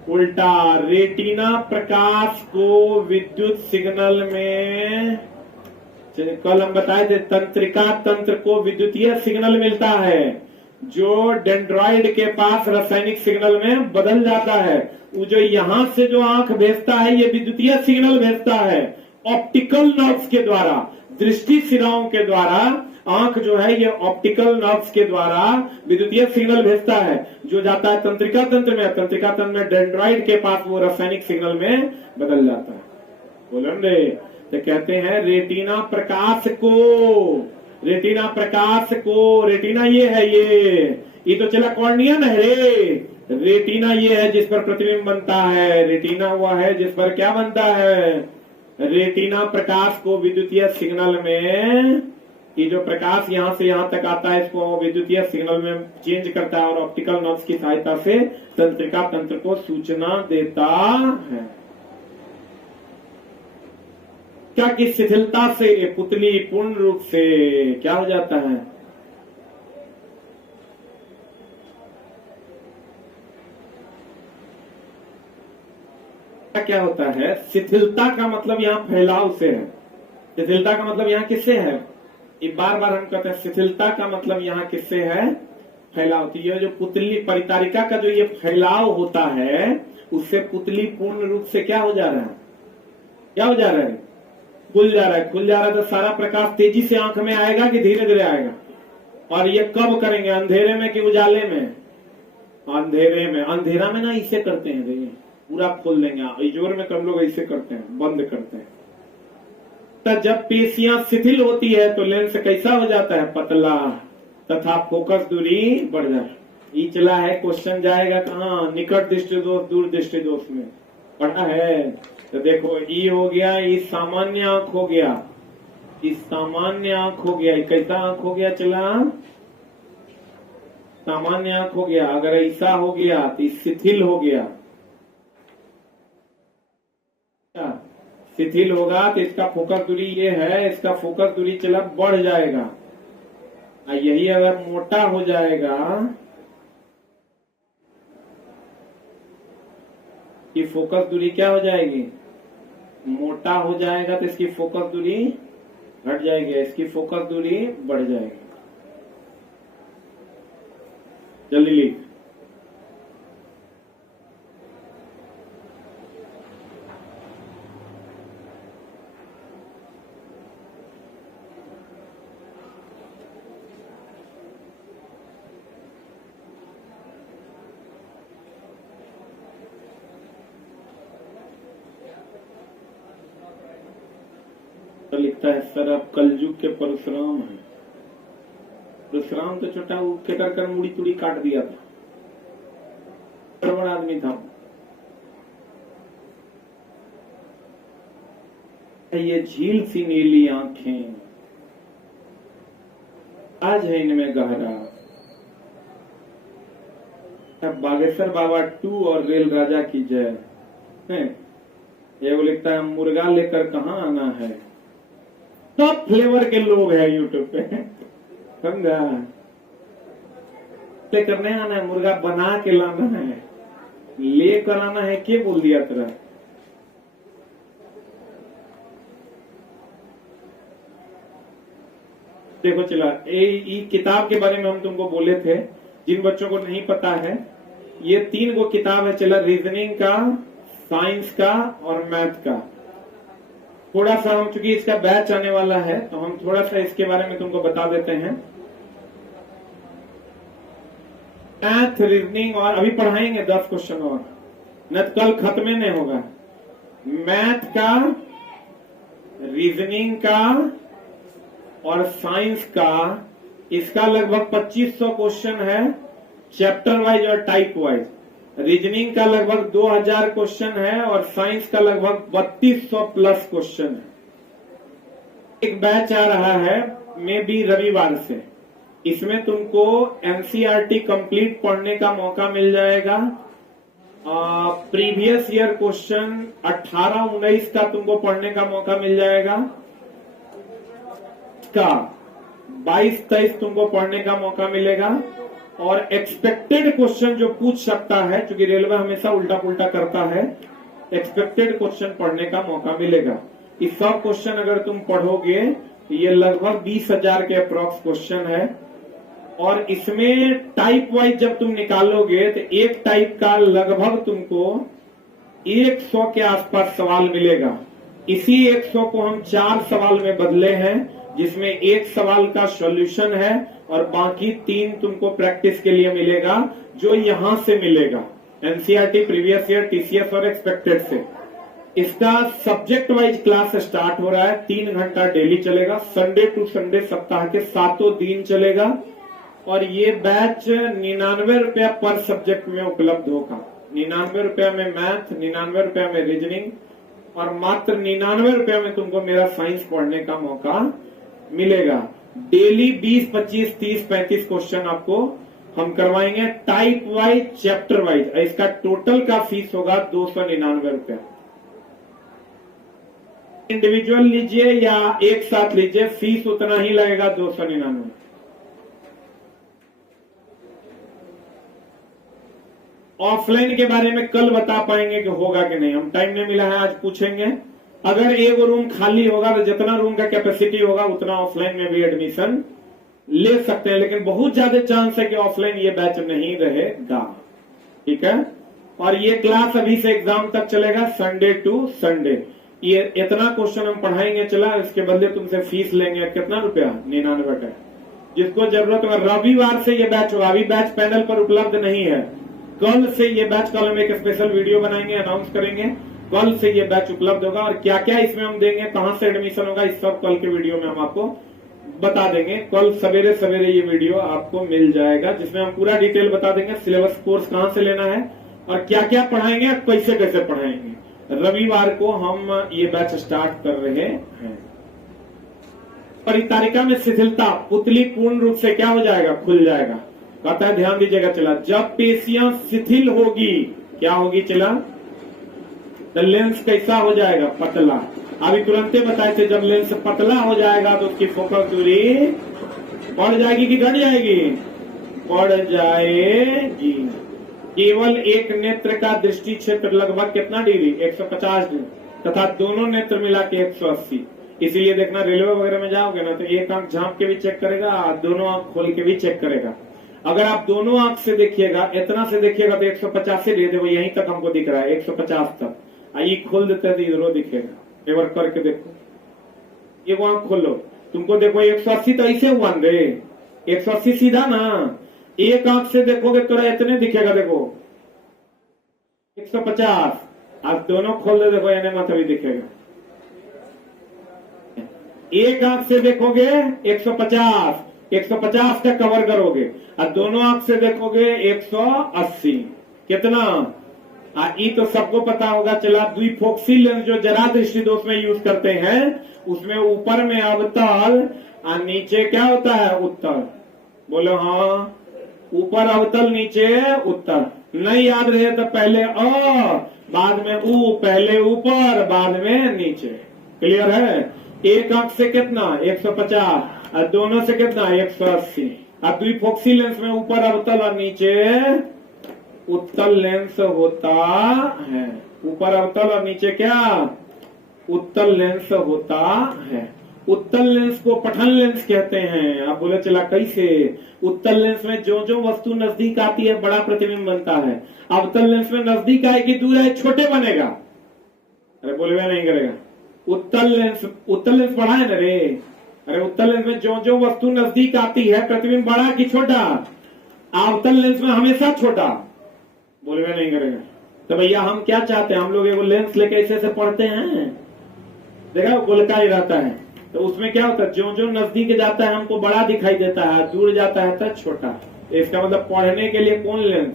उल्टा, रेटिना प्रकाश को विद्युत सिग्नल में, कल हम बताए थे तंत्रिका तंत्र को विद्युतीय सिग्नल मिलता है जो डेंड्रॉइड के पास रासायनिक सिग्नल में बदल जाता है। वो जो यहां से जो आंख भेजता है ये विद्युतीय सिग्नल भेजता है ऑप्टिकल नर्व्स के द्वारा, दृष्टि सिराओं के द्वारा। आंख जो है ये ऑप्टिकल नर्व्स के द्वारा विद्युतीय सिग्नल भेजता है जो जाता है तंत्रिका तंत्र में। तंत्रिका तंत्र में डेंड्रॉइड के पास वो रासायनिक सिग्नल में बदल जाता है। बोलो रे, तो कहते हैं रेटिना प्रकाश को, रेटिना प्रकाश को, रेटिना ये है, ये तो चला कॉर्निया है रे। रेटिना ये है जिस पर प्रतिबिंब बनता है, रेटिना हुआ है जिस पर क्या बनता है, रेटिना प्रकाश को विद्युतीय सिग्नल में, ये जो प्रकाश यहां से यहां तक आता है इसको विद्युतीय सिग्नल में चेंज करता है और ऑप्टिकल नर्व्स की सहायता से तंत्रिका तंत्र को सूचना देता है। क्या की शिथिलता से पुतली पूर्ण रूप से क्या हो जाता है, क्या होता है, शिथिलता का मतलब यहाँ फैलाव से है। शिथिलता का मतलब यहाँ किससे है, ये बार बार हम कहते हैं शिथिलता का मतलब यहाँ किससे है, फैलाव। तो ये जो पुतली परितारिका का जो ये फैलाव होता है उससे पुतली पूर्ण रूप से क्या हो जा रहा है, क्या हो जा रहा है, खुल जा रहा है। खुल जा रहा है तो सारा प्रकाश तेजी से आंख में आएगा कि धीरे धीरे आएगा। और ये कब करेंगे, अंधेरे में कि उजाले में, अंधेरे में। अंधेरा में ना इसे करते हैं, देखिए पूरा खोल देंगे, इजोर में कम लोग ऐसे करते हैं, बंद करते हैं। तो जब पेशियां शिथिल होती है तो लेंस कैसा हो जाता है, पतला, तथा फोकस दूरी बढ़ जाए। ये चला है, क्वेश्चन जाएगा कहाँ, निकट दृष्टि दोष दूर दृष्टि दोष में पढ़ा है। तो देखो ये हो गया, ये सामान्य आंख हो गया, इस सामान्य आंख हो गया, कैसा आंख हो गया, चला सामान्य आंख हो गया। अगर ऐसा हो गया तो शिथिल हो गया, शिथिल होगा तो इसका फोकस दूरी ये है, इसका फोकस दूरी चला बढ़ जाएगा। यही अगर मोटा हो जाएगा कि फोकस दूरी क्या हो जाएगी, मोटा हो जाएगा तो इसकी फोकस दूरी घट जाएगी, इसकी फोकस दूरी बढ़ जाएगी। जल्दी लिख, तो लिखता है सर अब कलयुग के परशुराम है। परशुराम तो छोटा वो के कर मुड़ी तुड़ी काट दिया था, बड़ा आदमी था। ये झील सी नीली आंखें, आज है इनमें गहरा। अब बागेश्वर बाबा 2 और रेल राजा की जय है। ये वो लिखता है मुर्गा लेकर कहाँ आना है। सब फ्लेवर के लोग हैं यूट्यूब पे, समझा, लेकर नहीं आना है, मुर्गा बना के लाना है, लेकर आना है, क्या बोल दिया तेरा। देखो चला, ये किताब के बारे में हम तुमको बोले थे, जिन बच्चों को नहीं पता है, ये 3 गो किताब है चला, रीजनिंग का, साइंस का और मैथ का। थोड़ा सा हम, चूंकि इसका बैच आने वाला है तो हम थोड़ा सा इसके बारे में तुमको बता देते हैं। मैथ, रीजनिंग और अभी पढ़ाएंगे 10 क्वेश्चन और, न तो कल खत्म नहीं होगा। मैथ का, रीजनिंग का और साइंस का, इसका लगभग 2500 क्वेश्चन है, चैप्टर वाइज और टाइप वाइज। रीजनिंग का लगभग 2000 क्वेश्चन है और साइंस का लगभग 3200 प्लस क्वेश्चन है। एक बैच आ रहा है मे बी रविवार से, इसमें तुमको एनसीईआरटी कंप्लीट पढ़ने का मौका मिल जाएगा। प्रीवियस ईयर क्वेश्चन 18-19 का तुमको पढ़ने का मौका मिल जाएगा, का 22-23 तुमको पढ़ने का मौका मिलेगा और एक्सपेक्टेड क्वेश्चन जो पूछ सकता है, क्योंकि रेलवे हमेशा उल्टा पुल्टा करता है, एक्सपेक्टेड क्वेश्चन पढ़ने का मौका मिलेगा। इस सब क्वेश्चन अगर तुम पढ़ोगे, ये लगभग 20,000 के अप्रॉक्स क्वेश्चन है, और इसमें टाइप वाइज जब तुम निकालोगे तो एक टाइप का लगभग तुमको 100 के आसपास सवाल मिलेगा। इसी 100 को हम 4 सवाल में बदले हैं, जिसमें एक सवाल का सॉल्यूशन है और बाकी 3 तुमको प्रैक्टिस के लिए मिलेगा, जो यहां से मिलेगा, एनसीईआरटी, प्रीवियस ईयर, टीसीएस और एक्सपेक्टेड से। इसका सब्जेक्ट वाइज क्लास स्टार्ट हो रहा है, 3 घंटा डेली चलेगा, संडे टू संडे सप्ताह के 7 दिन चलेगा, और ये बैच 99 रुपया पर सब्जेक्ट में उपलब्ध होगा। 99 रुपया में मैथ, 99 रुपया में रीजनिंग, और मात्र 99 रुपया में तुमको मेरा साइंस पढ़ने का मौका मिलेगा। डेली 20, 25, 30, 35 क्वेश्चन आपको हम करवाएंगे, टाइप वाइज, चैप्टर वाइज। इसका टोटल का फीस होगा 299 रुपया। इंडिविजुअल लीजिए या एक साथ लीजिए, फीस उतना ही लगेगा, 299। ऑफलाइन के बारे में कल बता पाएंगे कि होगा कि नहीं, हम टाइम नहीं मिला है, आज पूछेंगे। अगर एक रूम खाली होगा तो जितना रूम का कैपेसिटी होगा उतना ऑफलाइन में भी एडमिशन ले सकते हैं, लेकिन बहुत ज्यादा चांस है कि ऑफलाइन ये बैच नहीं रहेगा। ठीक है, और ये क्लास अभी से एग्जाम तक चलेगा, संडे टू संडे। ये इतना क्वेश्चन हम पढ़ाएंगे, चला, इसके बदले तुमसे फीस लेंगे कितना रुपया, 99 का। जिसको जरूरत होगा, रविवार से ये बैच होगा, अभी बैच पैनल पर उपलब्ध नहीं है। कल से ये बैच, कल हम एक स्पेशल वीडियो बनाएंगे, अनाउंस करेंगे, कल से ये बैच उपलब्ध होगा, और क्या क्या इसमें हम देंगे, कहां से एडमिशन होगा, इस सब कल के वीडियो में हम आपको बता देंगे। कल सवेरे सवेरे ये वीडियो आपको मिल जाएगा, जिसमें हम पूरा डिटेल बता देंगे, सिलेबस कोर्स कहां से लेना है और क्या क्या पढ़ाएंगे, कैसे कैसे पढ़ाएंगे। रविवार को हम ये बैच स्टार्ट कर रहे हैं। परितारिका में शिथिलता, पुतली पूर्ण रूप से क्या हो जाएगा, खुल जाएगा। कहता है ध्यान दीजिएगा, चला, जब पेशियां शिथिल होगी, क्या होगी, चला, तो लेंस कैसा हो जाएगा, पतला। अभी तुरंत बताए थे, जब लेंस पतला हो जाएगा तो उसकी फोकस दूरी बढ़ जाएगी कि घट जाएगी, बढ़ जाएगी। केवल एक नेत्र का दृष्टि क्षेत्र लगभग कितना डिग्री, 150 डिग्री, तथा दोनों नेत्र मिला के 180। इसीलिए देखना, रेलवे वगैरह में जाओगे ना तो एक आंख झांप के भी चेक करेगा, दोनों आंख खोल के भी चेक करेगा। अगर आप दोनों आंख से देखिएगा, इतना से देखिएगा तो 150 से दे, देखो यहीं तक हमको दिख रहा है, 150 तक। आई खोल देते तो इधरों दिखेगा, एक बार करके देखो, ये वो आंख खोलो, तुमको देखो 180 तो ऐसे हुआ रे, 180 सीधा ना। एक आंख से देखोगे तो इतने दिखेगा, देखो 150। आप दोनों खोल दे, देखो यानी माथा भी दिखेगा। एक आंख से देखोगे 150, 150 का कवर करोगे, और दोनों आंख से देखोगे 180। कितना, ये तो सबको पता होगा। चला, द्विफोक्सी लेंस जो जरा दृष्टि दोष में यूज करते हैं, उसमें ऊपर में अवतल और नीचे क्या होता है, उत्तल। बोलो हाँ, ऊपर अवतल, नीचे उत्तल। नहीं याद रहे तो पहले बाद में ऊ, पहले ऊपर बाद में नीचे। क्लियर है। एक आंख से कितना, 150, और दोनों से कितना, 180। अब द्विफोक्सी लेंस में ऊपर अवतल और नीचे उत्तल लेंस होता है। ऊपर अवतल और नीचे क्या, उत्तल लेंस होता है। उत्तल लेंस को पठन लेंस कहते हैं। आप बोले चला कैसे, उत्तल लेंस में जो जो वस्तु नजदीक आती है बड़ा प्रतिबिंब बनता है। अवतल लेंस में नजदीक आएगी, दूर आए छोटे बनेगा। अरे बोले नहीं करेगा। उत्तल लेंस बड़ा है ना रे। अरे उत्तल लेंस में जो जो वस्तु नजदीक आती है प्रतिबिंब बड़ा कि छोटा, अवतल लेंस में हमेशा छोटा। बोलवे नहीं करेगा। तो भैया हम क्या चाहते हैं, हम लोग एगो लेंस लेके ऐसे पढ़ते हैं, देखा गोलका ही रहता है, तो उसमें क्या होता है, जो जो नजदीक जाता है हमको बड़ा दिखाई देता है, दूर जाता है तो छोटा। इसका मतलब पढ़ने के लिए कौन लेंस,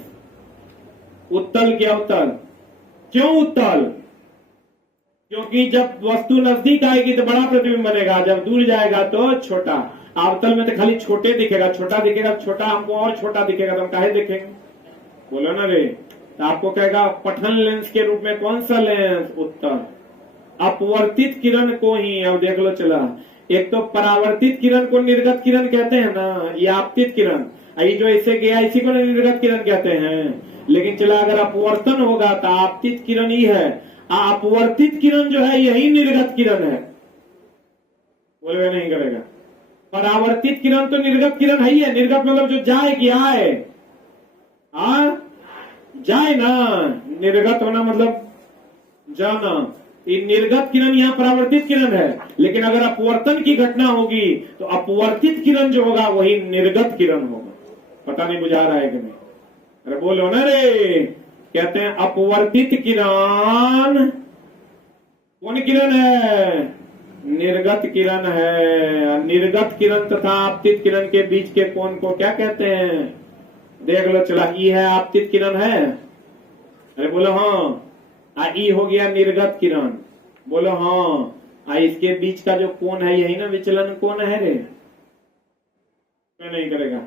उत्तल की अवतल। क्यों उत्तल, क्योंकि जब वस्तु नजदीक आएगी तो बड़ा प्रतिबिंब बनेगा, जब दूर जाएगा तो छोटा। अवतल में तो खाली छोटे दिखेगा, छोटा दिखेगा, छोटा हमको और छोटा दिखेगा, तो हम काहे देखेंगे, बोलो ना रे। तो आपको कहेगा पठन लेंस के रूप में कौन सा लेंस, उत्तल। अपवर्तित किरण को ही, अब देख लो चला, एक तो परावर्तित किरण को निर्गत किरण कहते हैं ना, ये आपतित किरण। ये जो ऐसे गया इसी को निर्गत किरण कहते हैं। लेकिन चला अगर अपवर्तन होगा तो आपतित किरण ही है, अपवर्तित किरण जो है यही निर्गत किरण है। बोले नहीं करेगा। परावर्तित किरण तो निर्गत किरण है ही है। निर्गत मतलब जो जाए कि आए, जाए ना, निर्गत होना मतलब जाना। ये निर्गत किरण यहाँ परावर्तित किरण है, लेकिन अगर अपवर्तन की घटना होगी तो अपवर्तित किरण जो होगा वही निर्गत किरण होगा। पता नहीं बुझा रहा है कि नहीं? अरे बोलो ना रे। कहते हैं अपवर्तित किरण कौन किरण है? निर्गत किरण है। निर्गत किरण तथा आपतित किरण के बीच के कोण को क्या कहते हैं? देख लो चला, ई है आपतित किरण है। अरे बोलो हाँ। ई हो गया निर्गत किरण। बोलो हाँ। इसके बीच का जो कोण है यही ना विचलन कोण है रे। क्यों नहीं करेगा?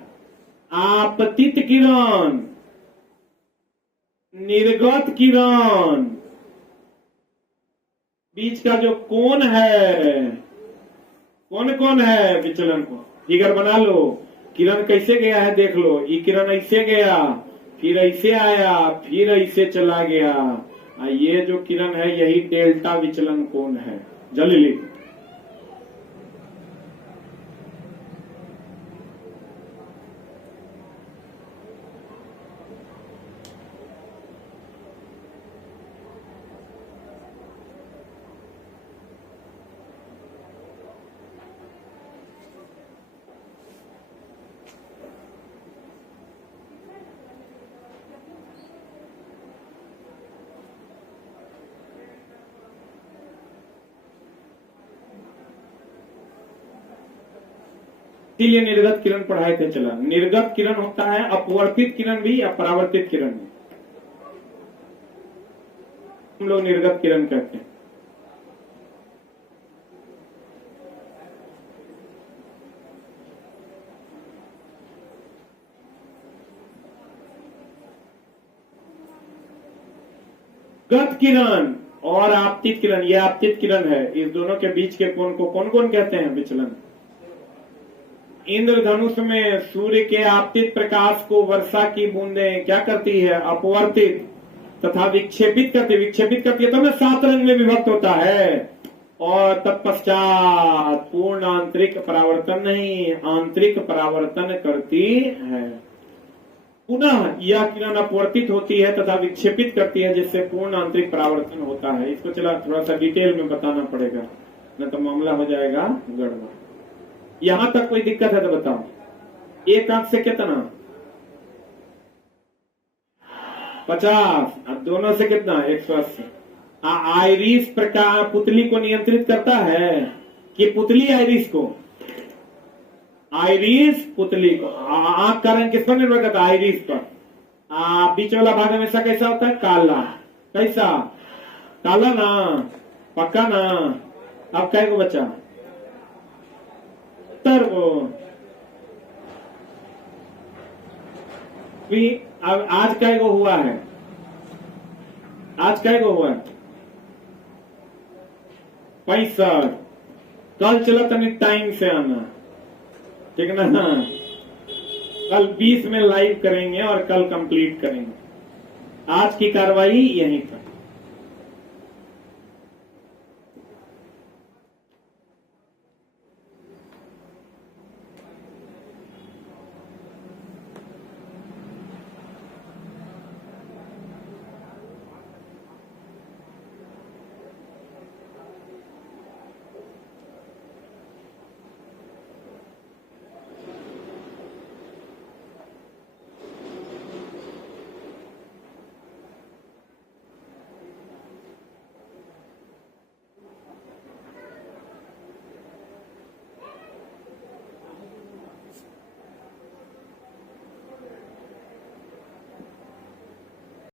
आपतित किरण, निर्गत किरण, बीच का जो कोण है, कौन कौन है विचलन को फिगर बना लो। किरण कैसे गया है देख लो। ये किरण ऐसे गया, फिर ऐसे आया, फिर ऐसे चला गया। ये जो किरण है यही डेल्टा विचलन कोण है। जल्दी लिख। इसीलिए निर्गत किरण पढ़ाए थे। चला, निर्गत किरण होता है अपवर्तित किरण भी या परावर्तित किरण भी। हम लोग निर्गत किरण कहते हैं। गत किरण और आपतित किरण, यह आपतित किरण है। इस दोनों के बीच के कोण को कौन कौन कहते हैं विचलन? इंद्रधनुष में सूर्य के आपतित प्रकाश को वर्षा की बूंदें क्या करती है? अपवर्तित तथा विक्षेपित करती। विक्षेपित करती है तो में 7 रंग में विभक्त होता है। और तत्पश्चात पूर्ण आंतरिक परावर्तन नहीं, आंतरिक परावर्तन करती है। पुनः यह किरण अपवर्तित होती है तथा विक्षेपित करती है, जिससे पूर्ण आंतरिक परावर्तन होता है। इसको चला थोड़ा सा डिटेल में बताना पड़ेगा, न तो मामला हो जाएगा गड़बड़। यहां तक कोई दिक्कत है तो बताओ। एक आंख से कितना? 50। अब दोनों से कितना? 180। आइरिस प्रकार पुतली को नियंत्रित करता है कि पुतली आइरिस को? आइरिस पुतली को। आंख का रंग किस पर निर्भर करता है? आइरिस पर। बीच वाला भाग हमेशा कैसा होता है? काला। कैसा? काला ना, पक्का ना। अब क्या को बचा? वो अब आज काय को हुआ है? आज काय को हुआ है? 65। कल चला तनी टाइम से आना, ठीक ना? कल 20 में लाइव करेंगे और कल कंप्लीट करेंगे। आज की कार्रवाई यहीं पर।